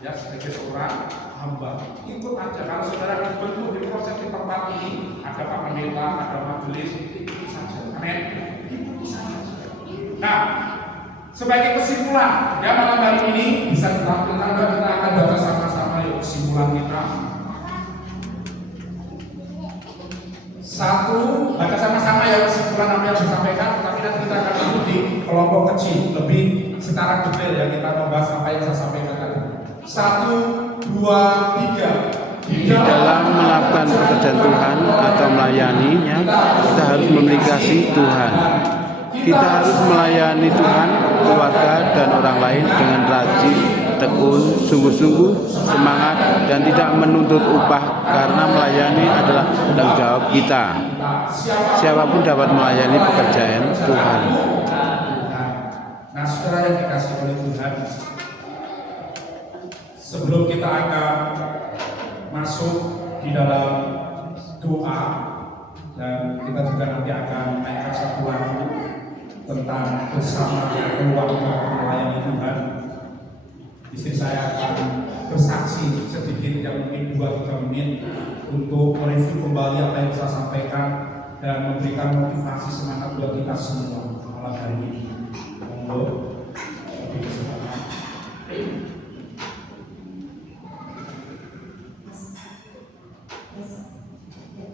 ya sebagai seorang hamba. Ikut aja kalau saudara dibentuk di proses di tempat ini, ada Pak Pendeta, ada majelis, ikuti saja. Amin. Ikuti saja. Nah, sebagai kesimpulan, ya malam hari ini bisa ditampilkan dan kita akan baca sama-sama yuk kesimpulan kita. 1, baca sama-sama ya kesimpulan apa yang disampaikan, tapi nanti kita akan masuk di kelompok kecil, lebih secara detail ya kita membahas apa yang saya sampaikan tadi. 1, 2, 3. Di dalam melakukan pekerjaan Tuhan atau melayaninya, kita harus memiliki kasih Tuhan. Kita harus melayani Tuhan, keluarga, dan orang lain dengan rajin, tekun, sungguh-sungguh, semangat, dan tidak menuntut upah karena melayani adalah tanggung jawab kita. Siapapun dapat melayani pekerjaan Tuhan. Nah, saudara yang dikasih oleh Tuhan, sebelum kita akan masuk di dalam doa, dan kita juga nanti akan naikkan satu lagu tentang bersama keluarga melayani Tuhan. Istri saya akan bersaksi sedikit yang mungkin 2-3 menit untuk mereview kembali apa yang saya sampaikan dan memberikan motivasi semangat buat kita semua malam hari ini. Monggo, lebih kesempatan.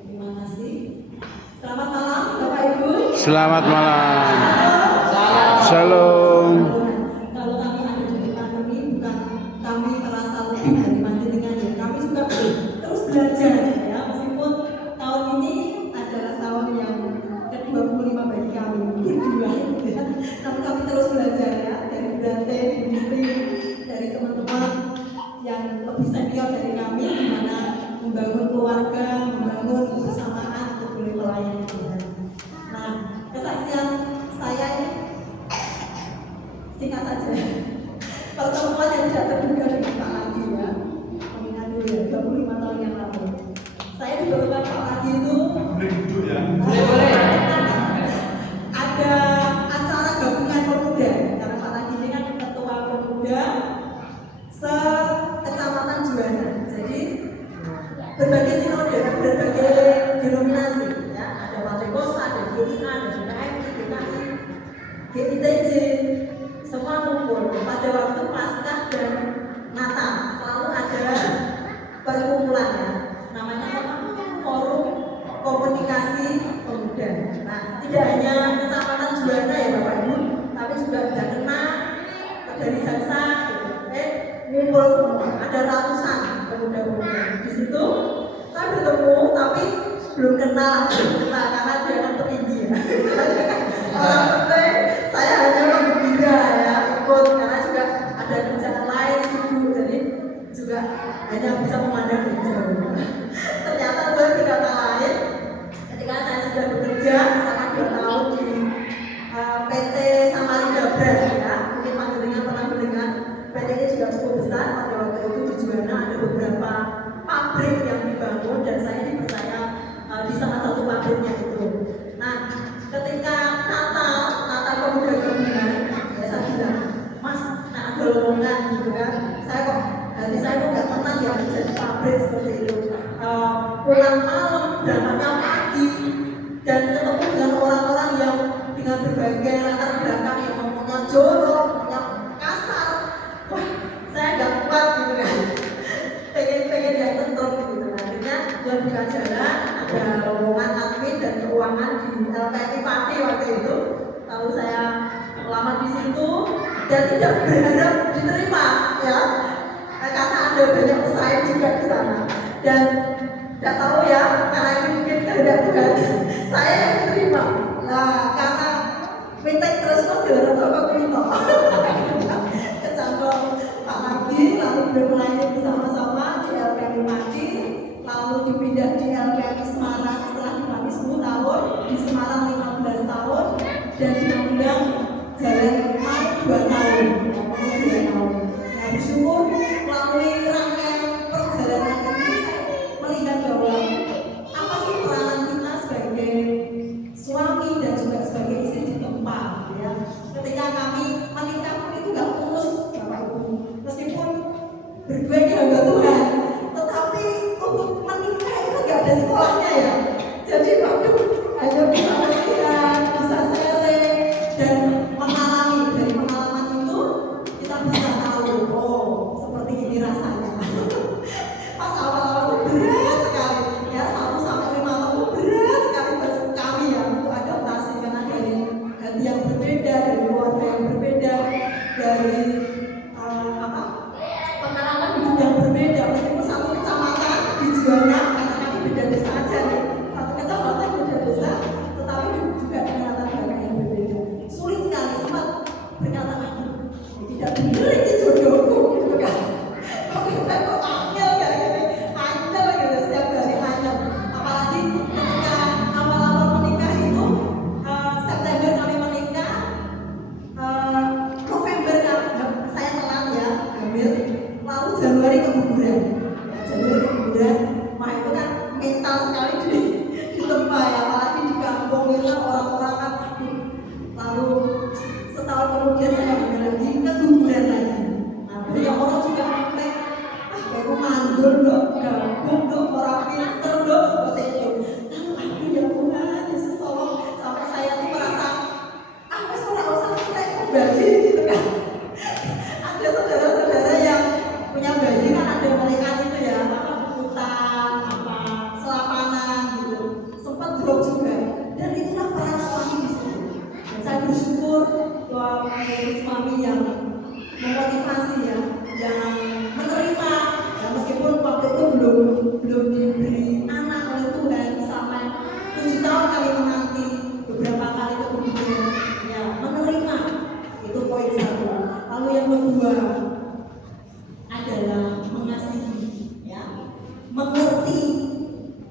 Terima kasih. Selamat malam Bapak Ibu. Selamat malam. Shalom. Kalau kami ada di depan ini bukan kami merasa lebih dari panjenengan ya. Kami juga terus belajar ya. Meskipun tahun ini adalah tahun yang ke-25 bagi kami, kedua ya. Tapi kami terus belajar ya dari Brante, istri, dari teman-teman yang lebih senior dari kami, di mana membangun keluarga, membangun kebersamaan untuk boleh melayani Tuhan. Nah, kesaksian saya ini singkat saja. Pertemuan yang tidak terduga dengan Pak Lagi ya. Mengingat dulu ya, 25 tahun yang lalu. Saya diperlukan Pak Lagi itu ada acara gabungan pemuda. Karena Pak Lagi ini kan ketua pemuda se-Kecamatan Juwana. Jadi berbagai sinode, berbagai denominasi ya. Ada Watekosa, ada GIA, ada KMI, DKI, GITJ, semua kumpul pada waktu Paskah dan Natal. Selalu ada perkumpulan ya. Namanya apa? Forum Komunikasi Pemuda. Nah, tidak hanya Kecamatan Juwana ya Bapak Ibu, tapi juga sudah kena dari Sansa, ngumpul semua. Ada ratusan pemuda-pemuda di situ. Saya bertemu, tapi belum kenal karena dia kan petinggi ya. Orang penting, saya hanya menggembira ya, ikut karena juga ada kerjaan lain sibuk, jadi juga hanya bisa memandang dari jauh. Ternyata Tuhan berkata lain. Ketika saya sudah bekerja selama 2 tahun di PT Samarinda Bras ya, mungkin panjenengan pernah mendengar. PT ini juga cukup besar. Pada waktu itu di Juwana ada beberapa pabrik yang dibangun dan saya dipercaya di salah satu pabriknya itu. Nah, ketika Natal Pemuda Gabungan omongan gitu kan. Saya kok hati saya kok nggak tenang ya kerja di pabrik seperti itu. Pulang malam, berangkatnya pagi, dan ketemu dengan orang-orang yang dengan berbagai latar belakang yang ngomongnya jorok, ngomongnya kasar. Wah, saya nggak kuat gitu kan. Pengen yang tentu gitu. Akhirnya buat buka jalan, ada rombongan admin dan keuangan di LPI Pati waktu itu. Lalu saya melamar di situ dan tidak berharap diterima ya, karena ada banyak pesaing juga di sana. Dan tidak tahu ya, karena ini mungkin kehendak Tuhan, saya yang diterima. Nah, karena mintek terus kok dilarang sama Kuino. Kecangkok Pak Mardi, lalu beliau melayani bersama-sama di LPI Pati, lalu dipindah di LPI Semarang setelah dipanggil 10 tahun, di Semarang 15 tahun, dan diundang jalan 2 tahun. Nah, bersyukur melalui rangkaian perjalanan ini saya melihat bahwa apa sih peranan kita sebagai suami dan juga sebagai istri di tempat ya. Ketika kami menikah pun itu nggak mulus Bapak Ibu, meskipun berdua ini hamba Tuhan, tetapi untuk menikah itu nggak ada sekolahnya ya. Jadi waduh, hanya bisa melihat, bisa sharing dan mengalami. Dari pengalaman itu kita bisa tahu, oh seperti ini rasanya. Pas awal-awal itu berat sekali ya, 1 sampai 5 tahun itu berat sekali buat kami ya untuk adaptasi, karena dari hati yang berbeda, dari keluarga yang berbeda, dari pengalaman hidup yang berbeda. Meskipun satu kecamatan dijualnya, karena kami beda desa aja nih, satu kecamatan beda desa, tetapi juga dengan latar belakang yang berbeda. Sulit sekali, sempat berkata, tidak benar ini jodohku gitu kan. Kok kita kok angel kayak gini, angel gitu, setiap hari angel. Apalagi ketika awal-awal menikah itu, September kami menikah, November saya telat ya, hamil, lalu Januari keguguran. Januari keguguran, wah itu kan mental sekali di tempat ya, apalagi di kampung itu orang-orang kan, lalu setahun kemudian saya hamil lagi, keguguran lagi. Nah, banyak orang juga sampai, kayak mandul dong, gabung dong, orang pinter dong, seperti itu. Lalu ya Tuhan, Yesus tolong, sampai saya tuh merasa, wes orang usah naik kembali gitu kan. Ada saudara-saudara yang punya bayi kan, ada malaikat itu ya, hutan, selapanan gitu, sempat drop juga. Dan itulah peran suami di sini. Dan saya bersyukur bahwa suami yang memotivasi ya, yang menerima ya, meskipun waktu itu belum diberi anak oleh Tuhan, sampai 7 tahun kali menanti, beberapa kali kemudian ya menerima. Itu poin 1. Lalu yang kedua adalah mengasihi ya, mengerti,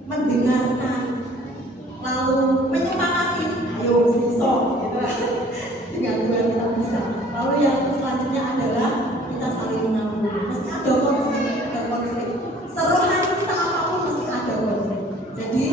mendengarkan, lalu menyemangati. Ayo sisok gitu. Dengan Tuhan kita bisa. Lalu yang selanjutnya adalah kita saling mengampuni. Mesti ada konflik. Serohani kita apapun mesti ada konflik. Jadi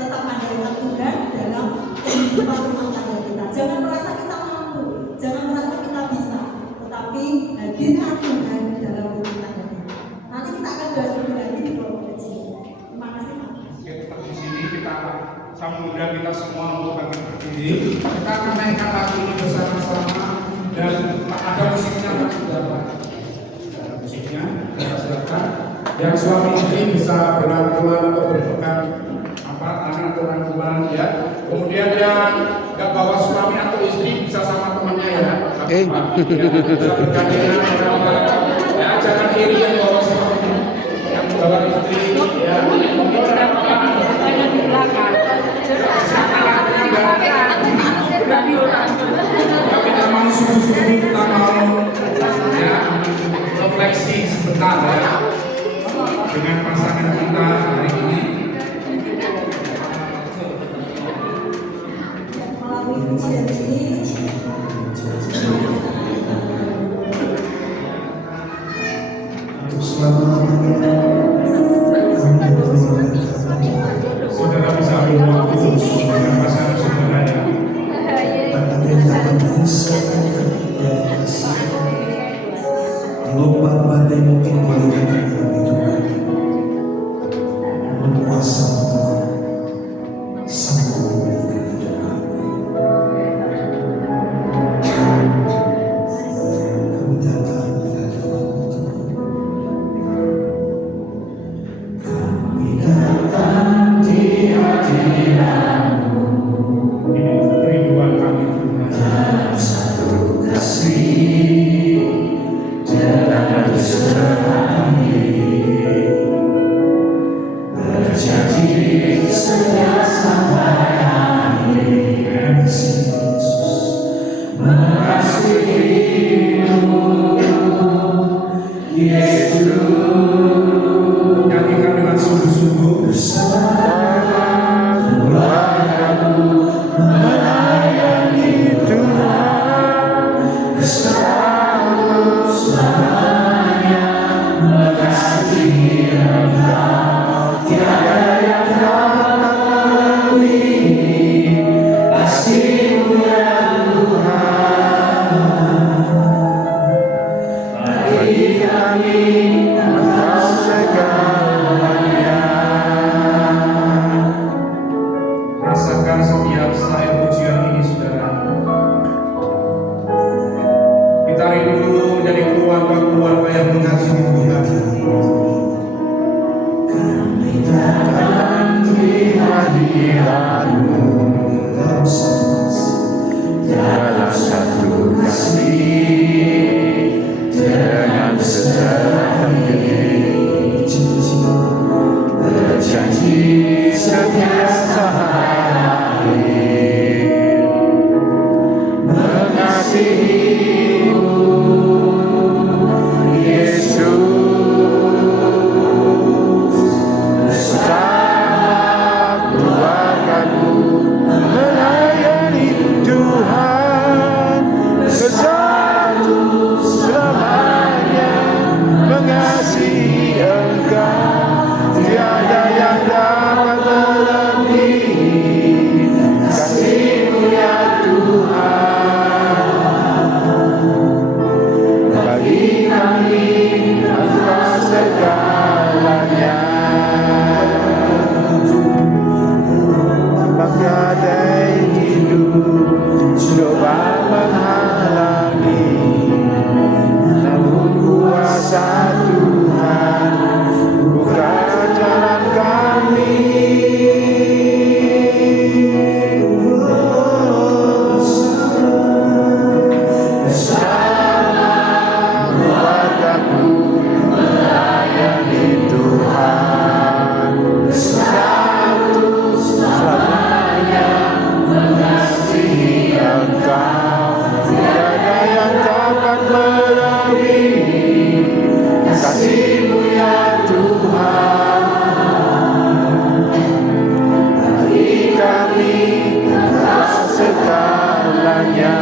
tetap andalkan Tuhan dalam kehidupan rumah tangga kita. Jangan merasa kita mampu, jangan merasa kita bisa, tetapi hadirkan Tuhan dalam rumah tangga kita. Nanti kita akan bahas lebih lagi di kelompok kecil. Terima kasih Pak. Oke, tetap di sini kita sama muda kita semua untuk bangkit berdiri. Kita akan naikkan lagu ini bersama-sama, dan ada musiknya kan sudah Pak. Ada musiknya, kita silakan. Yang suami istri bisa berangkulan atau berpegang tangan atau rangkulan ya. Kemudian yang nggak bawa suami atau istri bisa sama temannya ya. Ya, bisa bergandengan ya, jangan kiri yang bawa suami, yang bawa istri ya. Tapi kita mau sungguh-sungguh, kita mau ya refleksi sebentar ya dengan pasangan kita hari ini. Melalui pujian ini untuk selamanya. Saudara bisa ambil waktu dengan pasangan saudaranya. Dan ada yang akan bisa Nyanyikan dengan sungguh-sungguh. Rasakan setiap saya pujian ini, saudara. Kita rindu menjadi keluarga-keluarga yang mengasihi Tuhan. Dalam satu kasih dengan segenap diri berjanji setiap saat mengasihimu, Yesus. Bersama keluargaku melayani Tuhan, bersatu selamanya mengasihi Engkau. Tiada yang dapat melebihi kasih-Mu ya Tuhan. Bagi kami Engkau segalanya. Badai hidup coba menghalangi, namun kuasa Tuhan buka jalan kami. Bersama keluargaku melayani Tuhan, bersatu selamanya mengasihi Engkau. Tiada yang dapat melebihi kasih-Mu ya Tuhan. Bagi kami Engkau segalanya.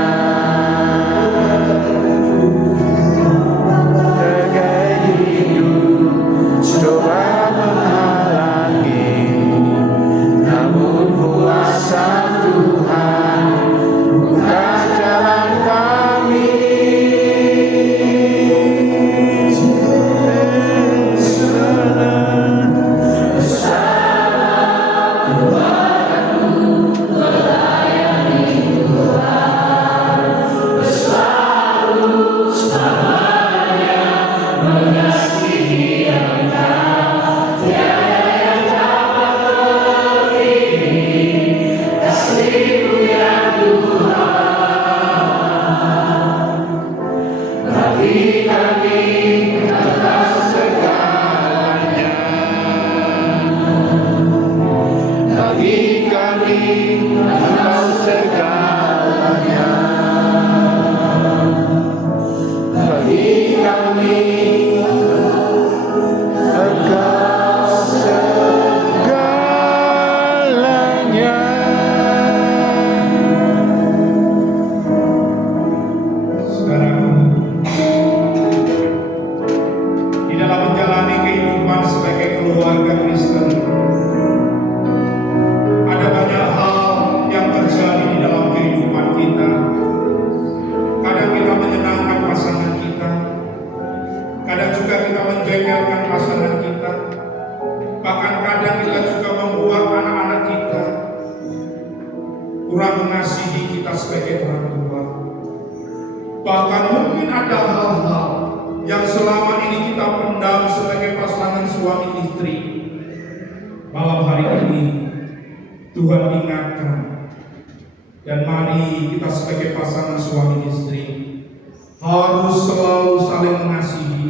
Tegai hidup coba menghalangi, namun kuasa Tuhan buka jalan kami. Bagi kami Engkau segalanya. Bagi kami Engkau segalanya. Bagi kami Engkau segalanya. Saudaraku, di dalam menjalani kehidupan sebagai keluarga Kristen, ada banyak hal yang terjadi di dalam kehidupan kita. Kadang kita menyenangkan pasangan kita, kadang juga kita menjengkelkan pasangan kita, bahkan kadang kita juga membuat anak-anak kita kurang mengasihi kita sebagai orang tua. Bahkan mungkin ada hal-hal yang selama ini kita pendam sebagai pasangan suami istri. Malam hari ini Tuhan ingatkan, dan mari kita sebagai pasangan suami istri harus selalu saling mengasihi,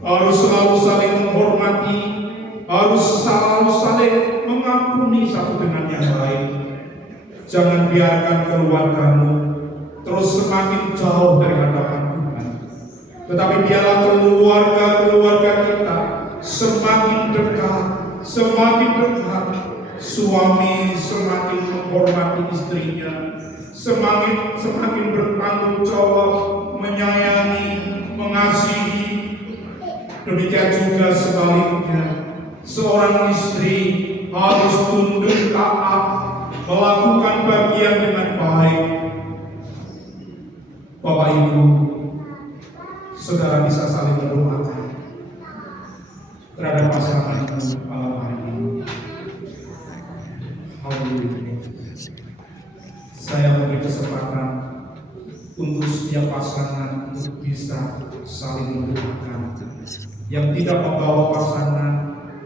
harus selalu saling menghormati, harus selalu saling mengampuni satu dengan yang lain. Jangan biarkan keluargamu terus semakin jauh dari hadapan Tuhan. Tetapi biarlah keluarga-keluarga kita semakin dekat, suami semakin menghormati istrinya, semakin bertanggung jawab, menyayangi, mengasihi. Demikian juga sebaliknya, seorang istri harus tunduk taat, melakukan bagian dengan baik. Bapak Ibu, saudara bisa saling mendoakan terhadap pasangan malam hari ini. Haleluya. Saya memberi kesempatan untuk setiap pasangan untuk bisa saling mendoakan. Yang tidak membawa pasangan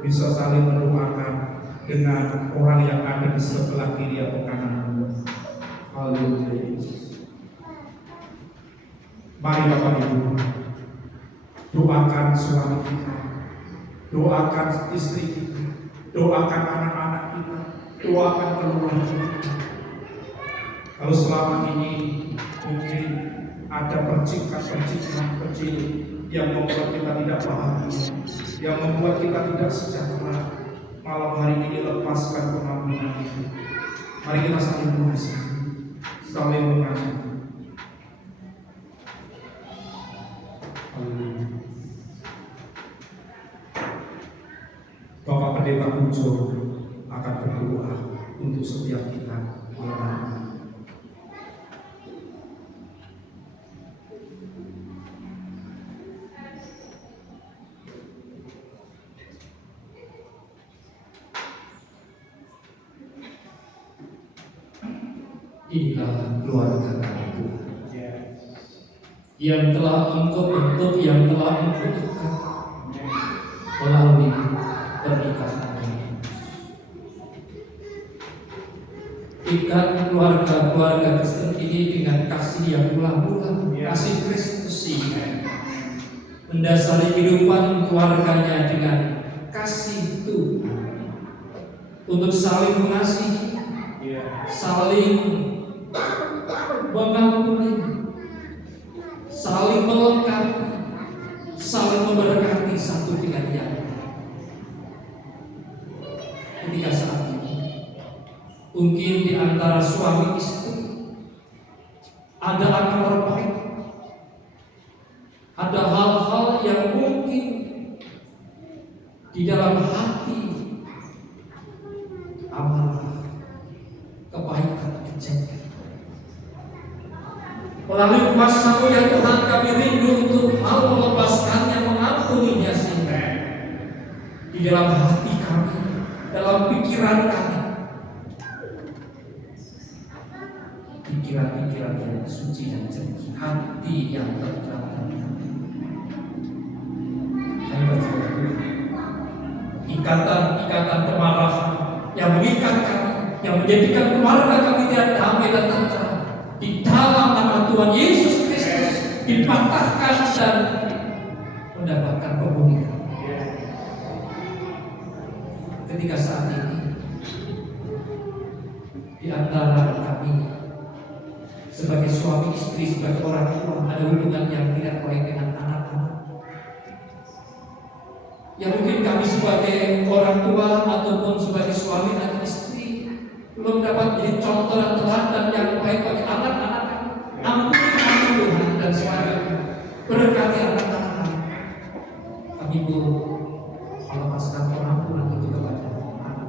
bisa saling mendoakan dengan orang yang ada di sebelah kiri atau kananmu. Haleluya. Mari Bapak Ibu, doakan suami kita, doakan istri kita, doakan anak-anak kita, doakan keluarga kita. Kalau selama ini mungkin ada percikan-percikan kecil yang membuat kita tidak bahagia, yang membuat kita tidak sejahtera, malam hari ini lepaskan pengampunan itu. Mari kita saling mengasihi, saling mengasihi. Bapak Pendeta Pujo akan berdoa untuk setiap kita malam ini. Inilah keluarga kami Tuhan, yang telah Engkau bentuk, yang telah Engkau ikat melalui pernikahan ini. Ikat keluarga Kristen ini dengan kasih yang mula-mula, kasih Kristus ini, mendasari kehidupan keluarganya dengan kasih Tuhan, untuk saling mengasihi, saling mengampuni, saling melengkapi, saling memberkati satu dengan yang lain. Ketika saat ini mungkin di antara suami istri ada akar baik, ada hal-hal yang mungkin di dalam hati amarah, kebaikan, kejadian. Melalui kuasa-Mu ya Tuhan, kami rindu untuk mau melepaskannya, mengampuninya, sehingga di dalam hati kami, dalam pikiran kami, pikiran-pikiran yang suci dan jernih, hati yang tertata. Ikatan kemarahan yang mengikat kami, yang menjadikan keluarga kami tidak damai dan tentram, di dalam nama Tuhan Yesus Kristus dipatahkan dan mendapatkan pemulihan. Ketika saat ini di antara kami sebagai suami istri, sebagai orang tua, ada hubungan yang tidak baik dengan anak-anak, yang mungkin kami sebagai orang tua ataupun sebagai suami dan istri belum dapat menjadi contoh dan teladan yang baik bagi anak-anak kami. Ampuni kami Tuhan dan sebagainya, berkati anak-anak kami. Kami melepaskan pengampunan itu kepada anak-anak.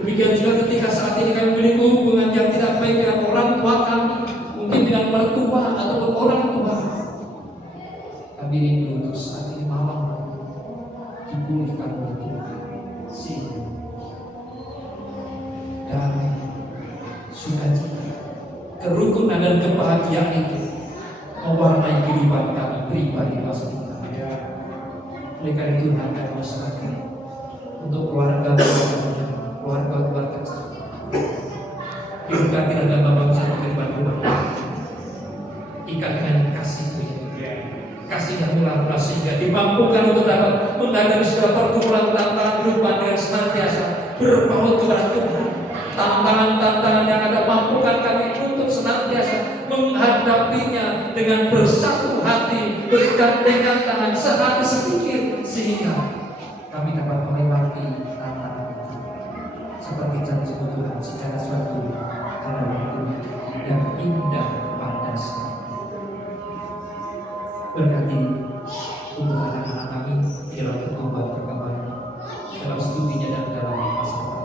Demikian juga ketika saat ini kami memiliki hubungan yang tidak baik dengan orang tua kami, mungkin dengan mertua ataupun orang tua, kami rindu untuk saat ini malam dipulihkan oleh Tuhan, sehingga damai, sukacita, kerukunan dan kebahagiaan itu mewarnai kehidupan kami pribadi masing-masing. Oleh karena itu kami masyarakat untuk keluarga diberkati dalam bangsa kehidupan rumah, ikat dengan kasih yang mula-mula, sehingga dimampukan untuk dapat menghadapi segala pergumulan tantangan kehidupan dengan senantiasa berpaut kepada Tuhan. Tantangan-tantangan yang ada, mampukan kami untuk untuk senantiasa menghadapinya dengan bersatu hati, bergandengan tangan, sehati sepikir, sehingga kami dapat melewati tantangan itu seperti janji Tuhan secara suatu dalam waktu yang indah pada saat. Berkati untuk anak-anak kami dalam pertumbuhan perkembangan, dalam studinya dan dalam masalah.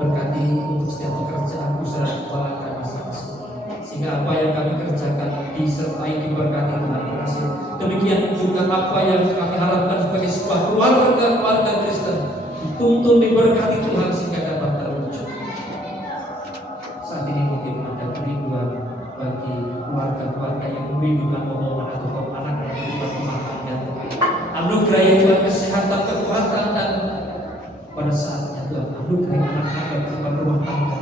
Berkati untuk setiap pekerjaan usaha kepala kami masing-masing, sehingga apa yang kami kerjakan disertai diberkati Tuhan berhasil. Demikian juga apa yang kami harapkan sebagai sebuah keluarga Kristen dituntun diberkati Tuhan sehingga dapat terwujud. Saat ini mungkin ada kerinduan bagi keluarga-keluarga yang merindukan omongan atau anak yang merindukan kematangan. Anugerah Tuhan kesehatan, kekuatan, dan pada saatnya Tuhan anugerah anak-anak yang berkenan rumah tangga.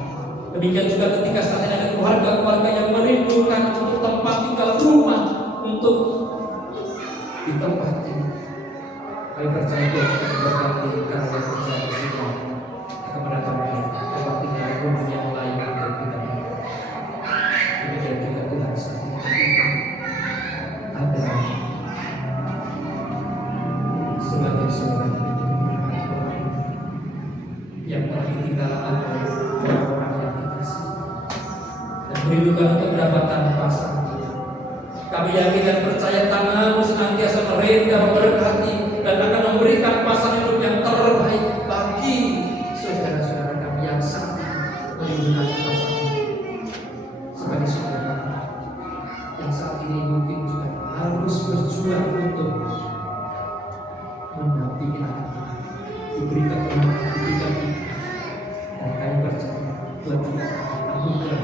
Demikian juga ketika saat ini ada keluarga-keluarga yang merindukan untuk tempat tinggal rumah untuk ditempati. Kami percaya Tuhan juga memberkati karya kerja di sini akan mendatangkan tempat tinggal rumah yang layak dan kita. Demikian juga Tuhan saat ini ada sebagai seorang yang telah ditinggalkan oleh orang-orang yang dikasih dan merindukan untuk mendapatkan pasangan. Kami yakin dan percaya tangan-Mu senantiasa mereka memberkati dan akan memberikan pasangan hidup yang terbaik bagi saudara-saudara kami yang sangat merindukan pasangan. Sebagai saudara yang saat ini mungkin juga harus berjuang untuk mendampingi anak-anak, diberikan pendidikan, dan kami percaya Tuhan juga anugerah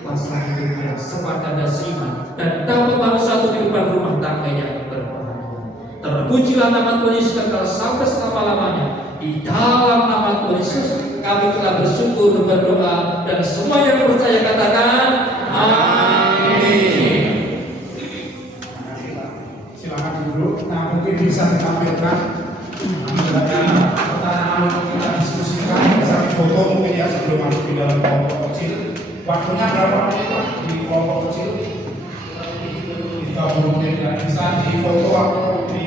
pasangan hidup yang sepadan dan seiman dan dapat bangun satu kehidupan rumah tangga yang berbahagia. Terpujilah nama Tuhan Yesus kekal sampai selama-lamanya. Di dalam nama Tuhan Yesus kami telah bersyukur berdoa, dan semua yang percaya katakan amin. Silakan duduk. Nah, mungkin bisa ditampilkan pertanyaan untuk kita diskusikan. Bisa foto mungkin ya sebelum masuk di dalam kelompok kecil. Waktunya berapa menit Pak di kelompok kecil? 30 menit ya. Bisa di foto atau di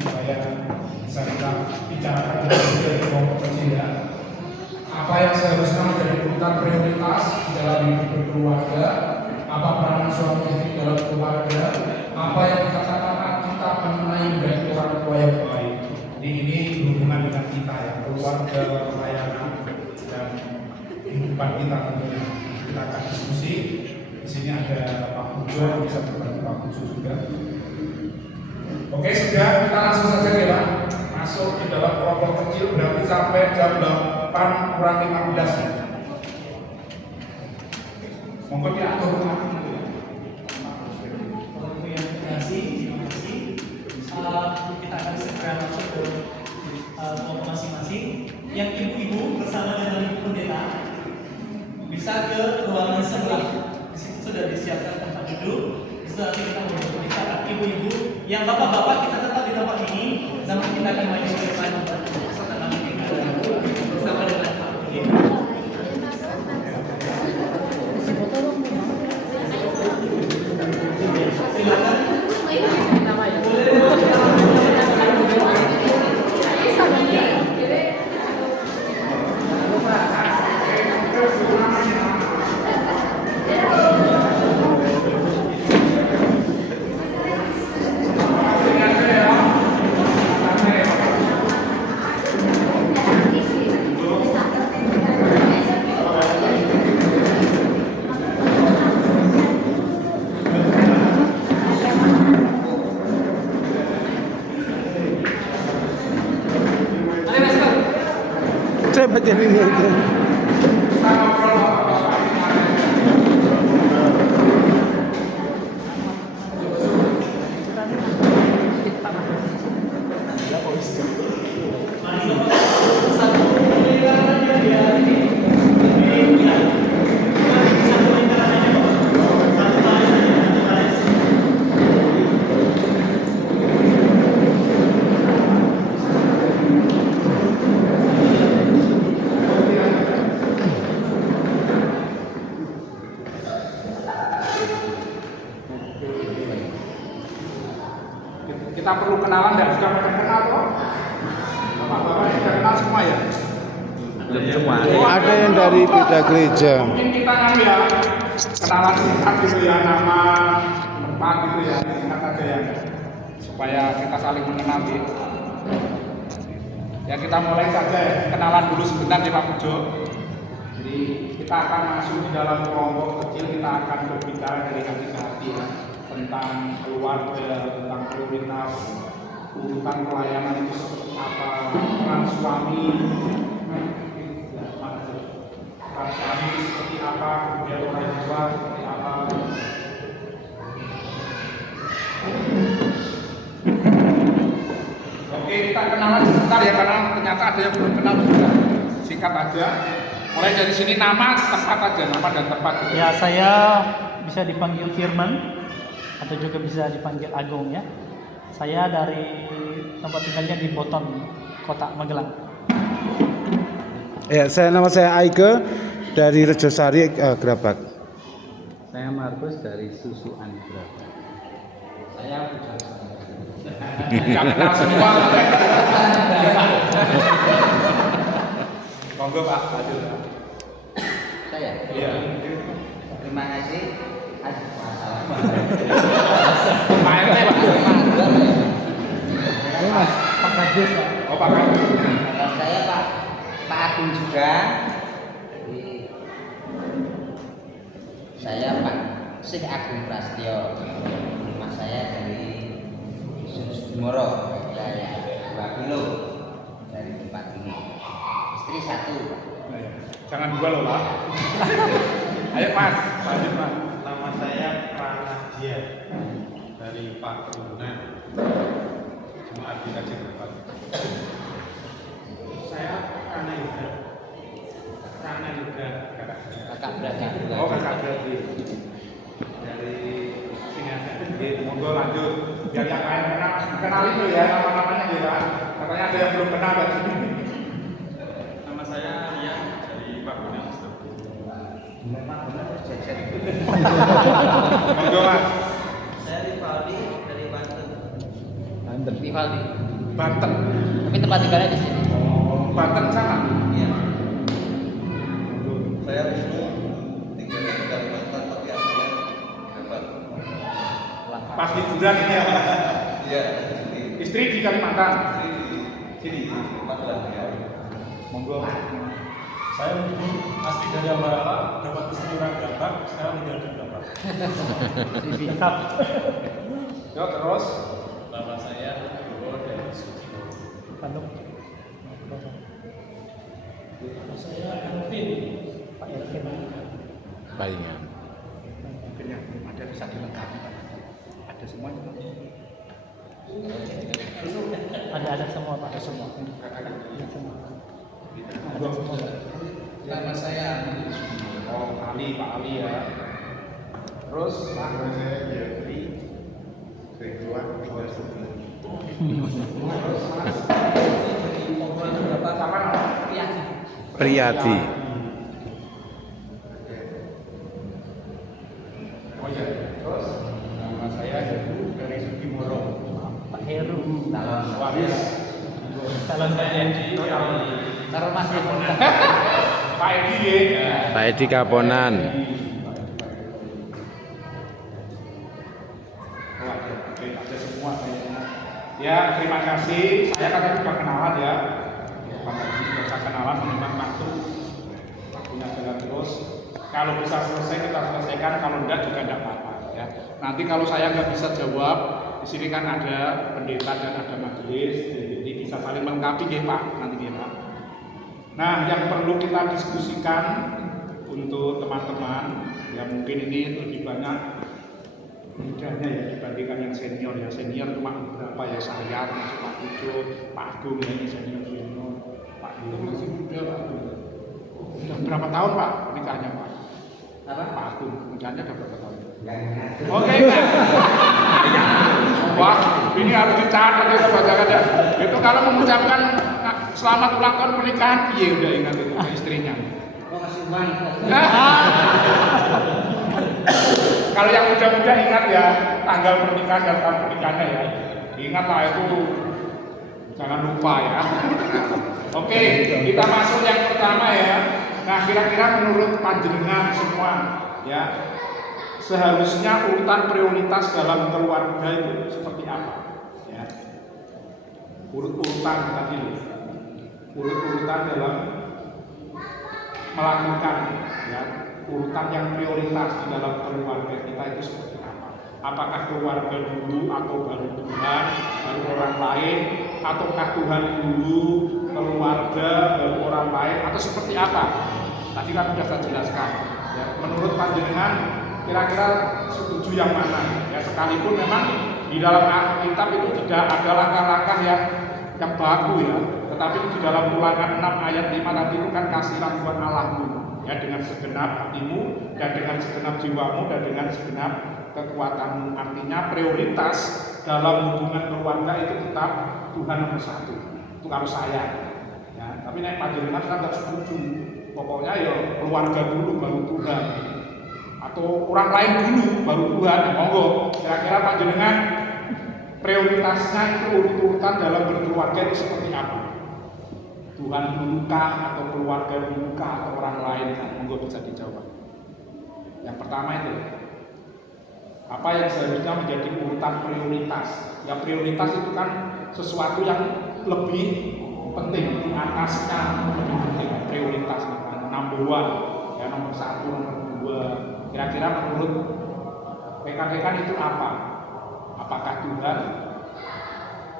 supaya bisa kita bicarakan di kelompok kecil ya. Apa yang seharusnya menjadi urutan prioritas di dalam hidup berkeluarga? Apa peranan suami istri dalam keluarga? Apa yang dikatakan kita mengenai menjadi orang tua yang baik? Ini berhubungan dengan kita ya, keluarga, pelayanan, dan kehidupan kita tentunya. Kita akan diskusi. Di sini ada Pak Pujo, bisa berbagi Pak Pujo juga. Oke, sudah, kita langsung saja ya Pak. Masuk di dalam kelompok kecil berarti sampai jam 8 kurang 15 ya. Monggo diatur rumah. Kita akan segera masuk ke kelompok masing-masing. Yang ibu-ibu bersama dengan ibu pendeta bisa ke ruangan sebelah. Di situ sudah disiapkan tempat duduk. Di situ nanti kita mau berbicara. Ibu-ibu, yang bapak-bapak kita tetap di tempat ini. Namun kita akan maju ke depan setelah nanti kita bersama dengan Pak Pendeta. Silakan. Saya baca ini aja. kita perlu kenalan dan sudah pada kenal kok. Bapak-bapak sudah kenal semua ya? Belum semua. Ada yang dari beda gereja. Mungkin kita kan ya kenalan singkat gitu ya, nama, tempat gitu ya, singkat aja ya, supaya kita saling mengenali. Ya kita mulai saja ya, kenalan dulu sebentar nih Pak Pujo. Jadi kita akan masuk di dalam kelompok kecil, kita akan berbicara dari hati ke hati ya, tentang keluarga, tentang prioritas, urutan pelayanan itu seperti apa, peran suami, peran suami seperti apa, kemudian orang tua seperti apa. Oke, kita kenalan sebentar ya, karena ternyata ada yang belum kenal juga. Singkat aja. Mulai dari sini nama, tempat aja, nama dan tempat. Ya, saya bisa dipanggil Firman atau juga bisa dipanggil Agung ya. Saya dari tempat tinggalnya di Boton, Kota Magelang. Ya, nama saya Aike dari Rejosari, Gerabak. Saya Markus dari Susuan Gerabak. Saya Gak kenal semua. Monggo Pak, lanjut. Saya? Iya. Terima kasih. Masalah. Pak RT Pak. Pak Kades Pak. Oh Pak Kades. Kalau saya Pak Agung juga. Jadi saya Pak Syekh Agung Prasetyo. Rumah saya dari Dusun Sudimoro, wilayah 2 kilo dari tempat ini. Istri 1. Jangan dua loh Pak. Ayo Mas, lanjut Mas. Nama saya Pranadia dari Pak Kebunan, Jemaat GKJ Gerabak. Saya Prana Yuda. Kakak beradik. Oh kakak berarti. Dari sini aja. Oke, monggo lanjut. Biar yang lain kenal itu ya nama-namanya ya Pak. Katanya ada yang belum kenal tadi. Nama saya Rian dari Pak Kebunan. Monggo Mas. Saya Rivaldi dari Banten. Rivaldi. Banten. Tapi tempat tinggalnya di sini. Oh, Banten sana. Iya. Saya Wisnu, tinggalnya di Kalimantan tapi aslinya Gerabak. Pas liburan ini ya Pak. Iya. Istri di Kalimantan. Sini, Magelang ya. Monggo. Saya asli dari Ambarawa, dapat istri orang Gerabak, sekarang tinggal di Gerabak. Lengkap. Yo terus. Nama saya Hugo dari Sukino. Bandung. Saya Elvin. Pak Elvin. Palingan. Mungkin yang belum ada bisa dilengkapi Pak. Ada semuanya Pak. Ada semua Pak. Ada semua. Ada semua. Ada semua. Nama saya Ali. Oh Ali, Pak Ali ya. Terus Pak Saya Jeffrey, Ridwan, Terus Mas sama nama? Priyadi. Oh iya. Terus nama saya Heru dari Sudimoro. Pak Heru. Waris. Calon Edi. Taruh Mas Ripon. Pak Edi ya. Pak Edi Kaponan. Oh ada semua kayaknya. Ya terima kasih. Saya kan tadi sudah kenalan ya. Pak Edi sudah saya kenalan memang waktunya jalan terus. Kalau bisa selesai kita selesaikan. Kalau enggak juga enggak apa-apa ya. Nanti kalau saya nggak bisa jawab, di sini kan ada pendeta dan ada majelis, jadi bisa saling melengkapi ya Pak. Nanti ya Pak. Nah, yang perlu kita diskusikan untuk teman-teman, ya mungkin ini lebih banyak mudanya ya dibandingkan yang senior ya. Senior cuma beberapa ya, saya termasuk Pak Pujo, Pak Agung ya, ini senior, Pak Agung masih muda Pak Agung. Sudah berapa tahun Pak pernikahannya Pak? Apa? Pak Agung, pernikahannya sudah berapa tahun? Yang Oke Pak. Wah, ini harus dicatat ya Bapak ya. Itu kalau mengucapkan selamat ulang tahun pernikahan, iya udah ingat itu ke istrinya. Oh, kasih uang. Kalau yang muda-muda ingat ya tanggal pernikahan dan tahun pernikahannya ya. Ingatlah itu, jangan lupa ya. Oke, kita masuk yang pertama ya. Nah, kira-kira menurut panjenengan semua ya, seharusnya urutan prioritas dalam keluarga itu seperti apa? Ya. Urut-urutan tadi, urut-urutan dalam melakukan ya, urutan yang prioritas di dalam keluarga kita itu seperti apa? Apakah keluarga dulu atau baru Tuhan, baru orang lain, ataukah Tuhan dulu, keluarga, baru orang lain, atau seperti apa? Tadi kan sudah saya jelaskan. Ya, menurut panjenengan kira-kira setuju yang mana? Ya, sekalipun memang di dalam Alkitab itu tidak ada langkah-langkah yang baku ya, tetapi di dalam Ulangan 6 ayat 5 tadi itu kan kasihlah Tuhan Allahmu ya dengan segenap hatimu dan dengan segenap jiwamu dan dengan segenap kekuatanmu. Artinya prioritas dalam hubungan keluarga itu tetap Tuhan nomor satu. Itu kalau saya ya, tapi nek panjenengan kan tidak setuju. Pokoknya ya keluarga dulu baru Tuhan, atau orang lain dulu baru Tuhan. Ya, monggo. Kira-kira panjenengan prioritasnya itu urut-urutan dalam berkeluarga itu seperti apa? Tuhan dulukah atau keluarga dulukah atau orang lain? Monggo bisa dijawab. Yang pertama itu, apa yang seharusnya menjadi urutan prioritas? Ya prioritas itu kan sesuatu yang lebih penting, di atasnya lebih penting. Prioritas number one, ya nomor satu, nomor dua. Kira-kira menurut rekan-rekan itu apa? Apakah Tuhan?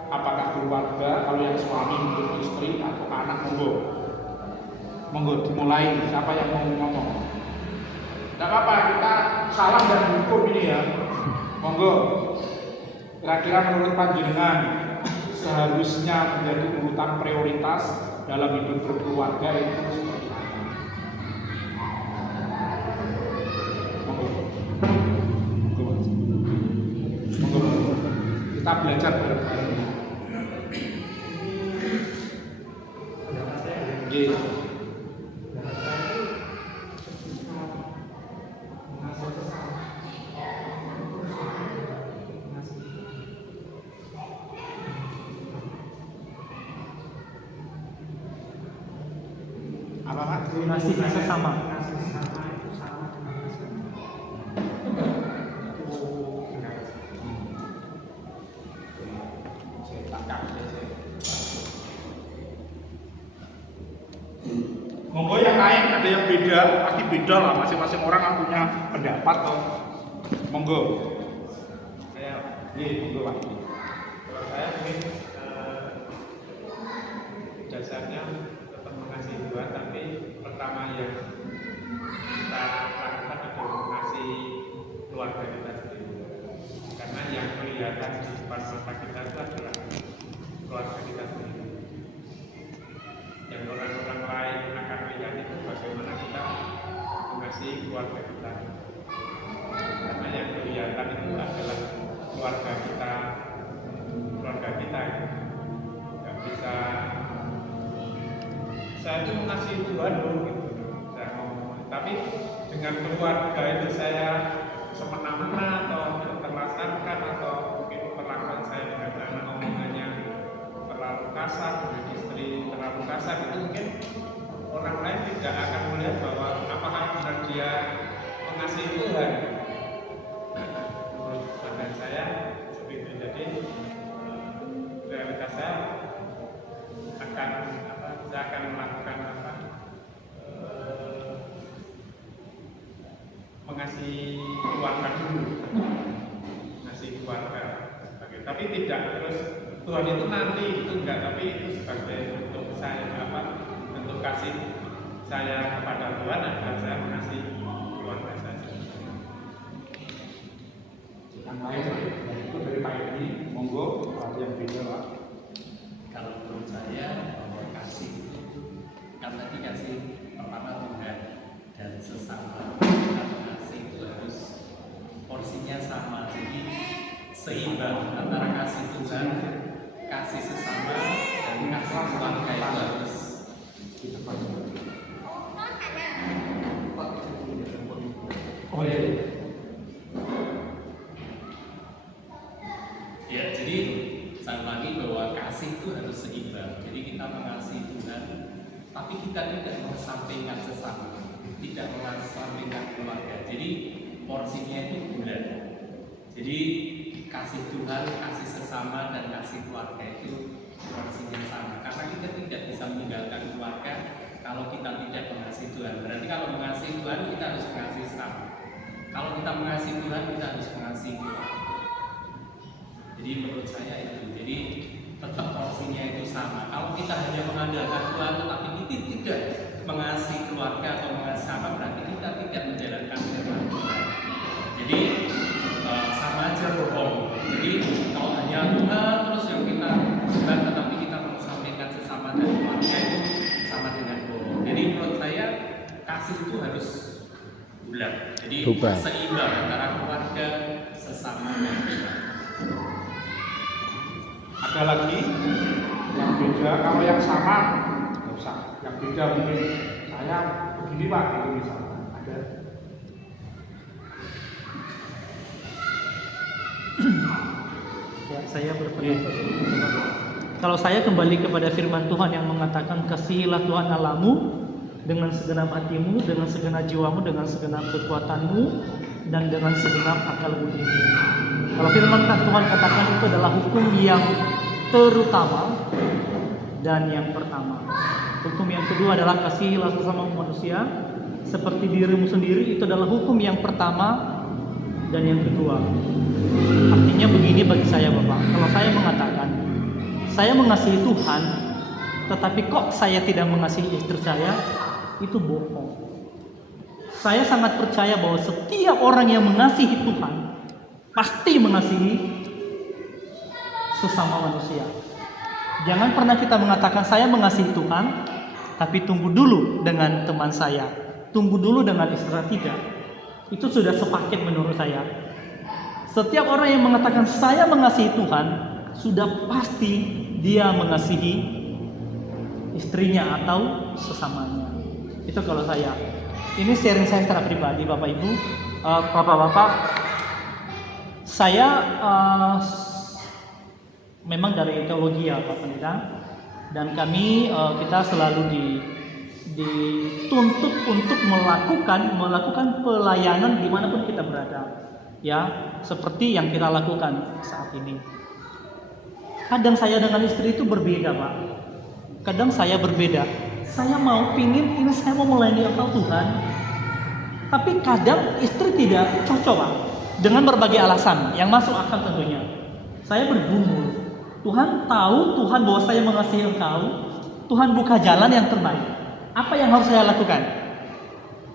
Apakah keluarga? Kalau yang suami menurut istri atau anak, monggo. Monggo dimulai. Siapa yang mau ngomong? Tidak apa-apa, kita salah dan hukum ini ya. Monggo. Kira-kira menurut panjenengan seharusnya menjadi urutan prioritas dalam hidup berkeluarga itu seperti apa? Monggo. Kita belajar bareng-bareng. Mengasihi sesama. Monggo yang lain ada yang beda, pasti beda lah, masing-masing orang kan punya pendapat toh. Monggo. Monggo Pak. Kalau saya mungkin dasarnya tetap mengasihi Tuhan, tapi pertama yang kita lakukan adalah mengasihi keluarga kita sendiri. Karena yang kelihatan di depan mata kita itu adalah keluarga kita sendiri. Yang orang-orang lain akan lihat itu bagaimana kita mengasihi keluarga kita. Karena yang kelihatan itu adalah keluarga kita nggak bisa saya itu mengasihi Tuhan loh gitu saya ngomong, tapi dengan keluarga itu saya semena-mena atau terlaksanakan atau mungkin perlakuan saya dengan anak omongannya terlalu kasar, dengan istri terlalu kasar, itu mungkin orang lain tidak akan melihat bahwa apakah benar dia mengasihi Tuhan. Menurut pandang saya seperti itu. Jadi realitas saya akan melakukan mengasihi keluarga dulu, mengasihi keluarga sebagai, tapi tidak terus Tuhan itu nanti itu enggak, tapi itu sebagai bentuk saya bentuk kasih saya kepada Tuhan adalah saya mengasihi keluarga saja. Yang lain itu dari Pak Edi, monggo ada yang beda Pak. Kalau menurut saya bahwa kasih kan tadi kasih pertama Tuhan dan sesama, karena kasih itu harus porsinya sama, jadi seimbang antara kasih Tuhan, kasih sesama dan kasih keluarga itu harus ya, jadi saya ulangi bahwa kasih itu harus seimbang. Jadi kita mengasihi Tuhan, tapi kita tidak mengesampingkan sesama, tidak mengesampingkan keluarga. Jadi porsinya itu bulat. Jadi kasih Tuhan, kasih sesama, dan kasih keluarga itu porsinya sama. Karena kita tidak bisa meninggalkan keluarga kalau kita tidak mengasihi Tuhan. Berarti kalau mengasihi Tuhan kita harus mengasihi sesama. Kalau kita mengasihi Tuhan kita harus mengasihi keluarga. Jadi menurut saya itu. Jadi tetap porsinya itu sama. Kalau kita hanya mengandalkan Tuhan tetapi kita tidak mengasihi keluarga atau mengasihi sesama, berarti kita tidak menjalankan firman Tuhan. Jadi sama aja bohong. Jadi kalau hanya Tuhan terus yang kita bukan, tetapi kita mengesampingkan sesama dan keluarga itu sama dengan bohong. Jadi menurut saya kasih itu harus bulat. Jadi seimbang antara keluarga, sesama dan Tuhan. Ada lagi yang beda, kalau yang sama nggak usah. Yang beda mungkin saya begini Pak, itu misalnya ada. Ya, saya berpendapat. Kalau saya kembali kepada firman Tuhan yang mengatakan kasihilah Tuhan Allahmu dengan segenap hatimu, dengan segenap jiwamu, dengan segenap kekuatanmu, dan dengan segenap akal budimu. Kalau firman Tuhan katakan itu adalah hukum yang terutama dan yang pertama. Hukum yang kedua adalah kasihilah sesama manusia seperti dirimu sendiri, itu adalah hukum yang pertama dan yang kedua. Artinya begini bagi saya Bapak, kalau saya mengatakan saya mengasihi Tuhan tetapi kok saya tidak mengasihi istri saya, itu bohong. Saya sangat percaya bahwa setiap orang yang mengasihi Tuhan pasti mengasihi sesama manusia. Jangan pernah kita mengatakan saya mengasihi Tuhan tapi tunggu dulu dengan teman saya, tunggu dulu dengan istri tidak. Itu sudah sepaket menurut saya. Setiap orang yang mengatakan saya mengasihi Tuhan sudah pasti dia mengasihi istrinya atau sesamanya. Itu kalau saya. Ini sharing saya secara pribadi Bapak Ibu, Bapak-bapak. Saya memang dari teologi ya Pak Pendeta, dan kami kita selalu dituntut untuk melakukan pelayanan dimanapun kita berada, ya seperti yang kita lakukan saat ini. Kadang saya dengan istri itu berbeda Pak, kadang saya berbeda. Saya mau pingin ini saya mau melayani Engkau Tuhan, tapi kadang istri tidak cocok Pak, dengan berbagai alasan yang masuk akal tentunya. Saya bergumul, Tuhan tahu Tuhan bahwa saya mengasihi Engkau, Tuhan buka jalan yang terbaik. Apa yang harus saya lakukan?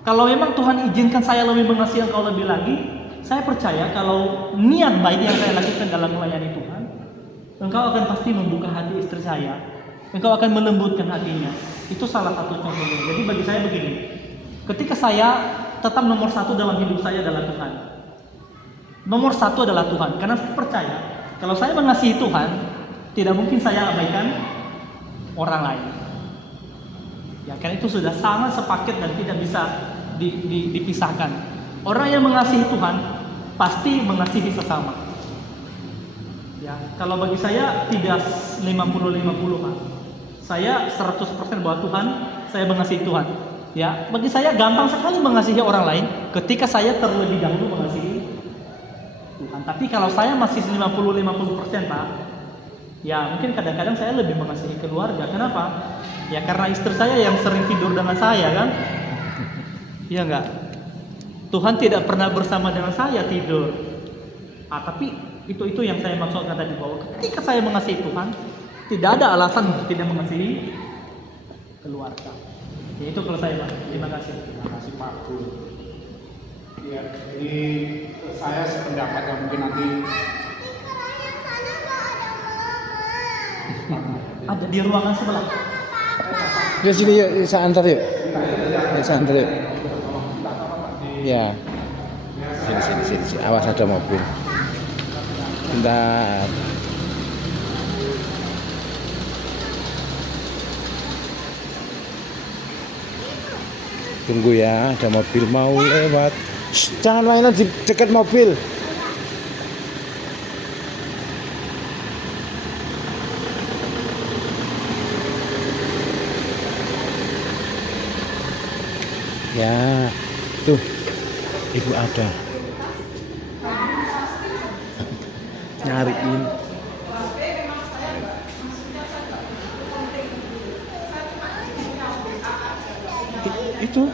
Kalau memang Tuhan izinkan saya lebih mengasihi Engkau lebih lagi, saya percaya kalau niat baik yang saya lakukan dalam melayani Tuhan, Engkau akan pasti membuka hati istri saya, Engkau akan melembutkan hatinya. Itu salah satu contohnya. Jadi bagi saya begini, ketika saya tetap nomor satu dalam hidup saya adalah Tuhan. Nomor satu adalah Tuhan, karena saya percaya kalau saya mengasihi Tuhan, tidak mungkin saya abaikan orang lain. Ya, karena itu sudah sangat sepaket dan tidak bisa dipisahkan. Orang yang mengasihi Tuhan pasti mengasihi sesama. Ya, kalau bagi saya tidak 50-50 Pak. Saya 100% bahwa Tuhan, saya mengasihi Tuhan. Ya, bagi saya gampang sekali mengasihi orang lain ketika saya terlebih dahulu mengasihi Tuhan. Tapi kalau saya masih 50-50% Pak, ya mungkin kadang-kadang saya lebih mengasihi keluarga. Kenapa? Ya karena istri saya yang sering tidur dengan saya kan. Iya enggak? Tuhan tidak pernah bersama dengan saya tidur. Tapi itu yang saya maksudkan tadi, bahwa ketika saya mengasihi Tuhan, tidak ada alasan untuk tidak mengasihi keluarga. Ya itu kalau saya Pak. Terima kasih. Terima kasih Pak Guru. Ya, jadi saya sependapat yang mungkin nanti ada di ruangan sebelah. Ya sini yuk, saya antar yuk. Saya antar yuk. Ya. Sini. Awas ada mobil. Bentar. Tunggu ya, ada mobil mau lewat. Shh, jangan mainan di dekat mobil. Ya, tuh ibu ada nyariin. Itu tuh.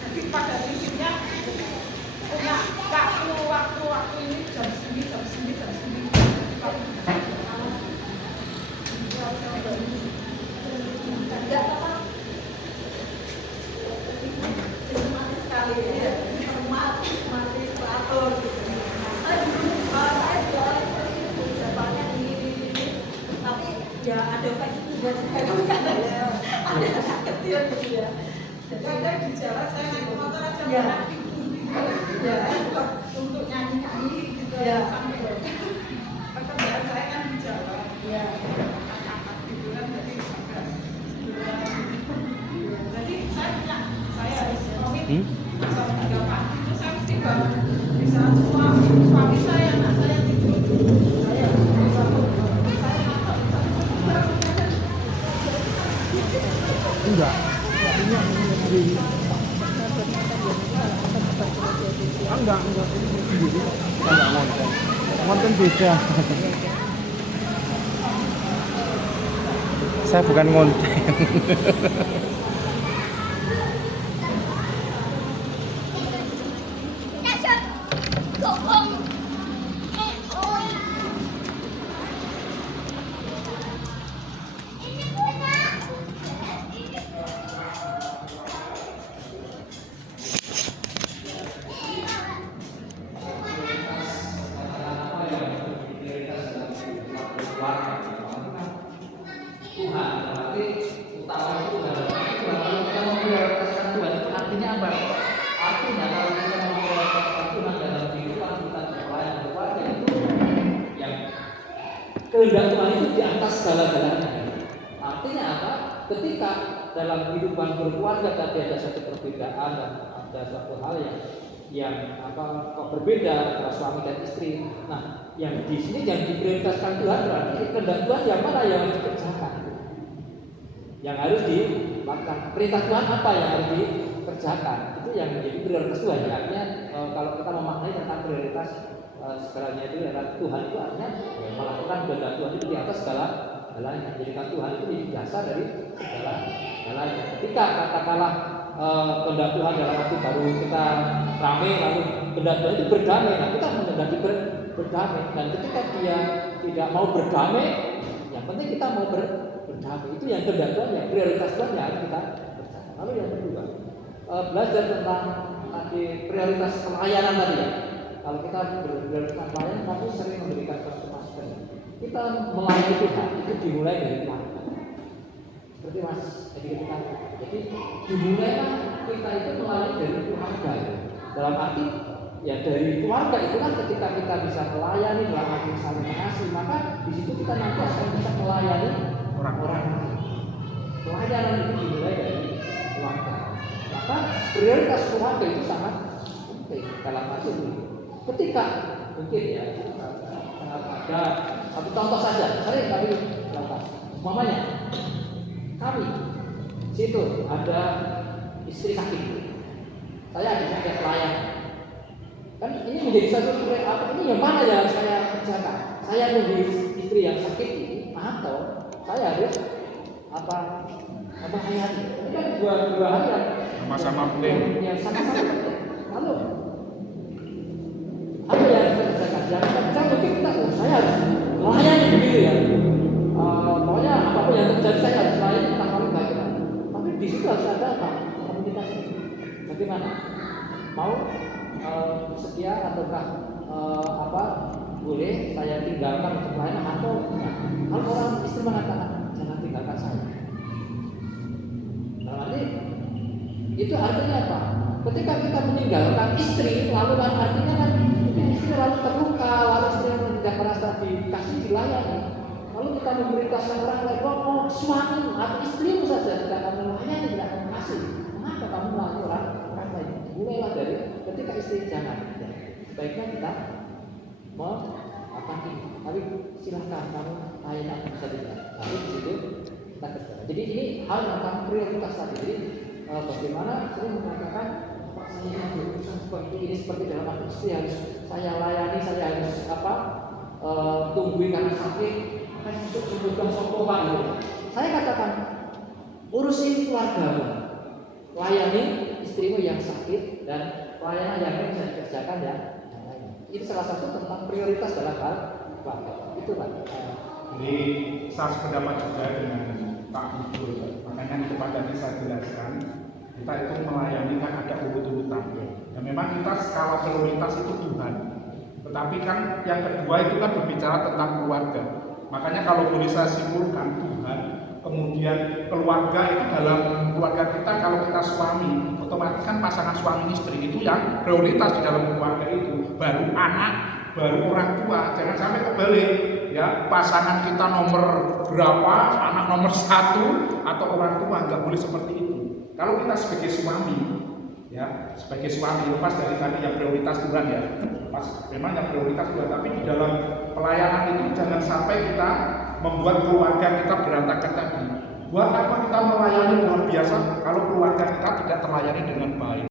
Jadi pada prinsipnya punya waktu ini jam segini. Enggak apa-apa. Sistematis sekali ya. Mati teratur gitu. Saya juga seperti itu jawabannya ini. Tapi ya ada fleksibel buat saya ya. Ada anak kecil gitu ya. Jadi ada di jalan saya naik motor aja ya. Ya, untuk nyanyi gitu ya sampai pekerjaan saya kan di jalan. Ya. Gitu kan jadi saya harus komit jam 3 pagi itu saya mesti bangun. Bisa suami saya, anak saya tidur. Saya bisa saya makan. Enggak. Enggak ngonten beda. Saya bukan ngonten. Tuhan, berarti utama itu adalah kalau kita memprioritaskan Tuhan itu artinya apa? Artinya kalau kita memprioritaskan Tuhan dalam kehidupan kita berpelayanan keluarga itu yang kehendak Tuhan itu di atas segala-galanya. Artinya apa? Ketika dalam kehidupan berkeluarga tadi ada satu perbedaan dan ada satu hal yang berbeda antara suami dan istri. Nah, yang di sini yang diprioritaskan Tuhan berarti kehendak Tuhan yang mana yang harus dikerjakan, yang harus dilakukan. Perintah Tuhan apa yang harus dikerjakan, itu yang menjadi prioritas Tuhan. Artinya kalau kita memaknai tentang prioritas segalanya itu adalah Tuhan itu artinya melakukan kehendak Tuhan itu di atas segala-galanya. Menjadikan Tuhan itu di dasar dari segala-galanya. Ketika katakanlah kehendak Tuhan dalam waktu baru kita ramai lalu kehendak Tuhan itu berdamai, nah kita menghendaki berdamai, dan ketika dia tidak mau berdamai, yang penting kita mau berdamai. Itu yang kehendak Tuhan, yang prioritas Tuhan yang harus kita kerjakan. Lalu yang kedua, belajar tentang tadi prioritas pelayanan tadi ya. Kalau kita berprioritas pelayanan, tapi sering memberikan satu masukan. Kita melayani Tuhan itu dimulai dari keluarga. Seperti Mas Edi ketika, jadi dimulailah kita itu melayani dari keluarga. Dalam arti ya dari keluarga itulah ketika kita bisa melayani dalam arti saling mengasihi, maka di situ kita nanti akan bisa melayani orang-orang. Pelayanan itu dimulai dari keluarga. Maka prioritas keluarga itu sangat penting dalam arti itu. Ketika mungkin ya ada satu contoh saja, sering kami contoh, umpamanya kami situ ada istri sakit, saya ada sakit pelayan. Kan ini menjadi satu ini yang mana yang saya kerjakan? Saya nunggu istri yang sakit ini atau saya harus hayati? Ini kan dua hal yang sama-sama penting. Yang sama-sama penting. Lalu apa yang harus kita kerjakan? Yang kita kerjakan mungkin kita, saya harus melayani begitu ya. Pokoknya apapun yang terjadi saya harus melayani tentang kami bagaimana. Tapi di situ harus ada komunikasi. Bagaimana? Mau setia ataukah boleh saya tinggalkan untuk pelayanan atau enggak? Kalau orang istri mengatakan jangan tinggalkan saya. Berarti itu artinya apa? Ketika kita meninggalkan istri, lalu kan artinya kan istri lalu terluka, lalu istri tidak merasa dikasih dilayani. Lalu kita memberitakan orang lain, suami atau istrimu saja tidak akan melayani, tidak akan kasih. Mengapa kamu melayani orang lain? Mulailah dari ketika istri jangan. Sebaiknya kita melakukan ini, tapi silahkan kamu layanan bisa tidak. Tapi di situ kita kerja. Jadi ini hal tentang prioritas tadi. Jadi bagaimana sering mengatakan Pak saya ada urusan seperti ini, seperti dalam arti istri harus saya layani, saya harus tungguin karena sakit, akan untuk kebutuhan soko Pak gitu. Saya katakan urusin keluargamu, layani istrimu yang sakit dan pelayanan yang lain bisa dikerjakan ya. Itu salah satu tentang prioritas dalam hal keluarga. Itu Pak. Jadi saya sependapat juga dengan Pak Gubernur. Makanya di depan tadi saya jelaskan, kita itu melayani kan ada urut-urutan. Ya memang kita skala prioritas itu Tuhan. Tetapi kan yang kedua itu kan berbicara tentang keluarga. Makanya kalau boleh saya simpulkan Tuhan, kemudian keluarga itu dalam keluarga kita, kalau kita suami, otomatis kan pasangan suami istri itu yang prioritas di dalam keluarga itu, baru anak, baru orang tua. Jangan sampai kebalik ya, pasangan kita nomor berapa, anak nomor 1 atau orang tua, nggak boleh seperti itu. Kalau kita sebagai suami ya, sebagai suami lepas dari tadi yang prioritas Tuhan ya, lepas memang yang prioritas Tuhan, tapi di dalam pelayanan itu jangan sampai kita membuat keluarga kita berantakan tadi. Buat apa kita melayani luar biasa kalau keluarga kita tidak terlayani dengan baik?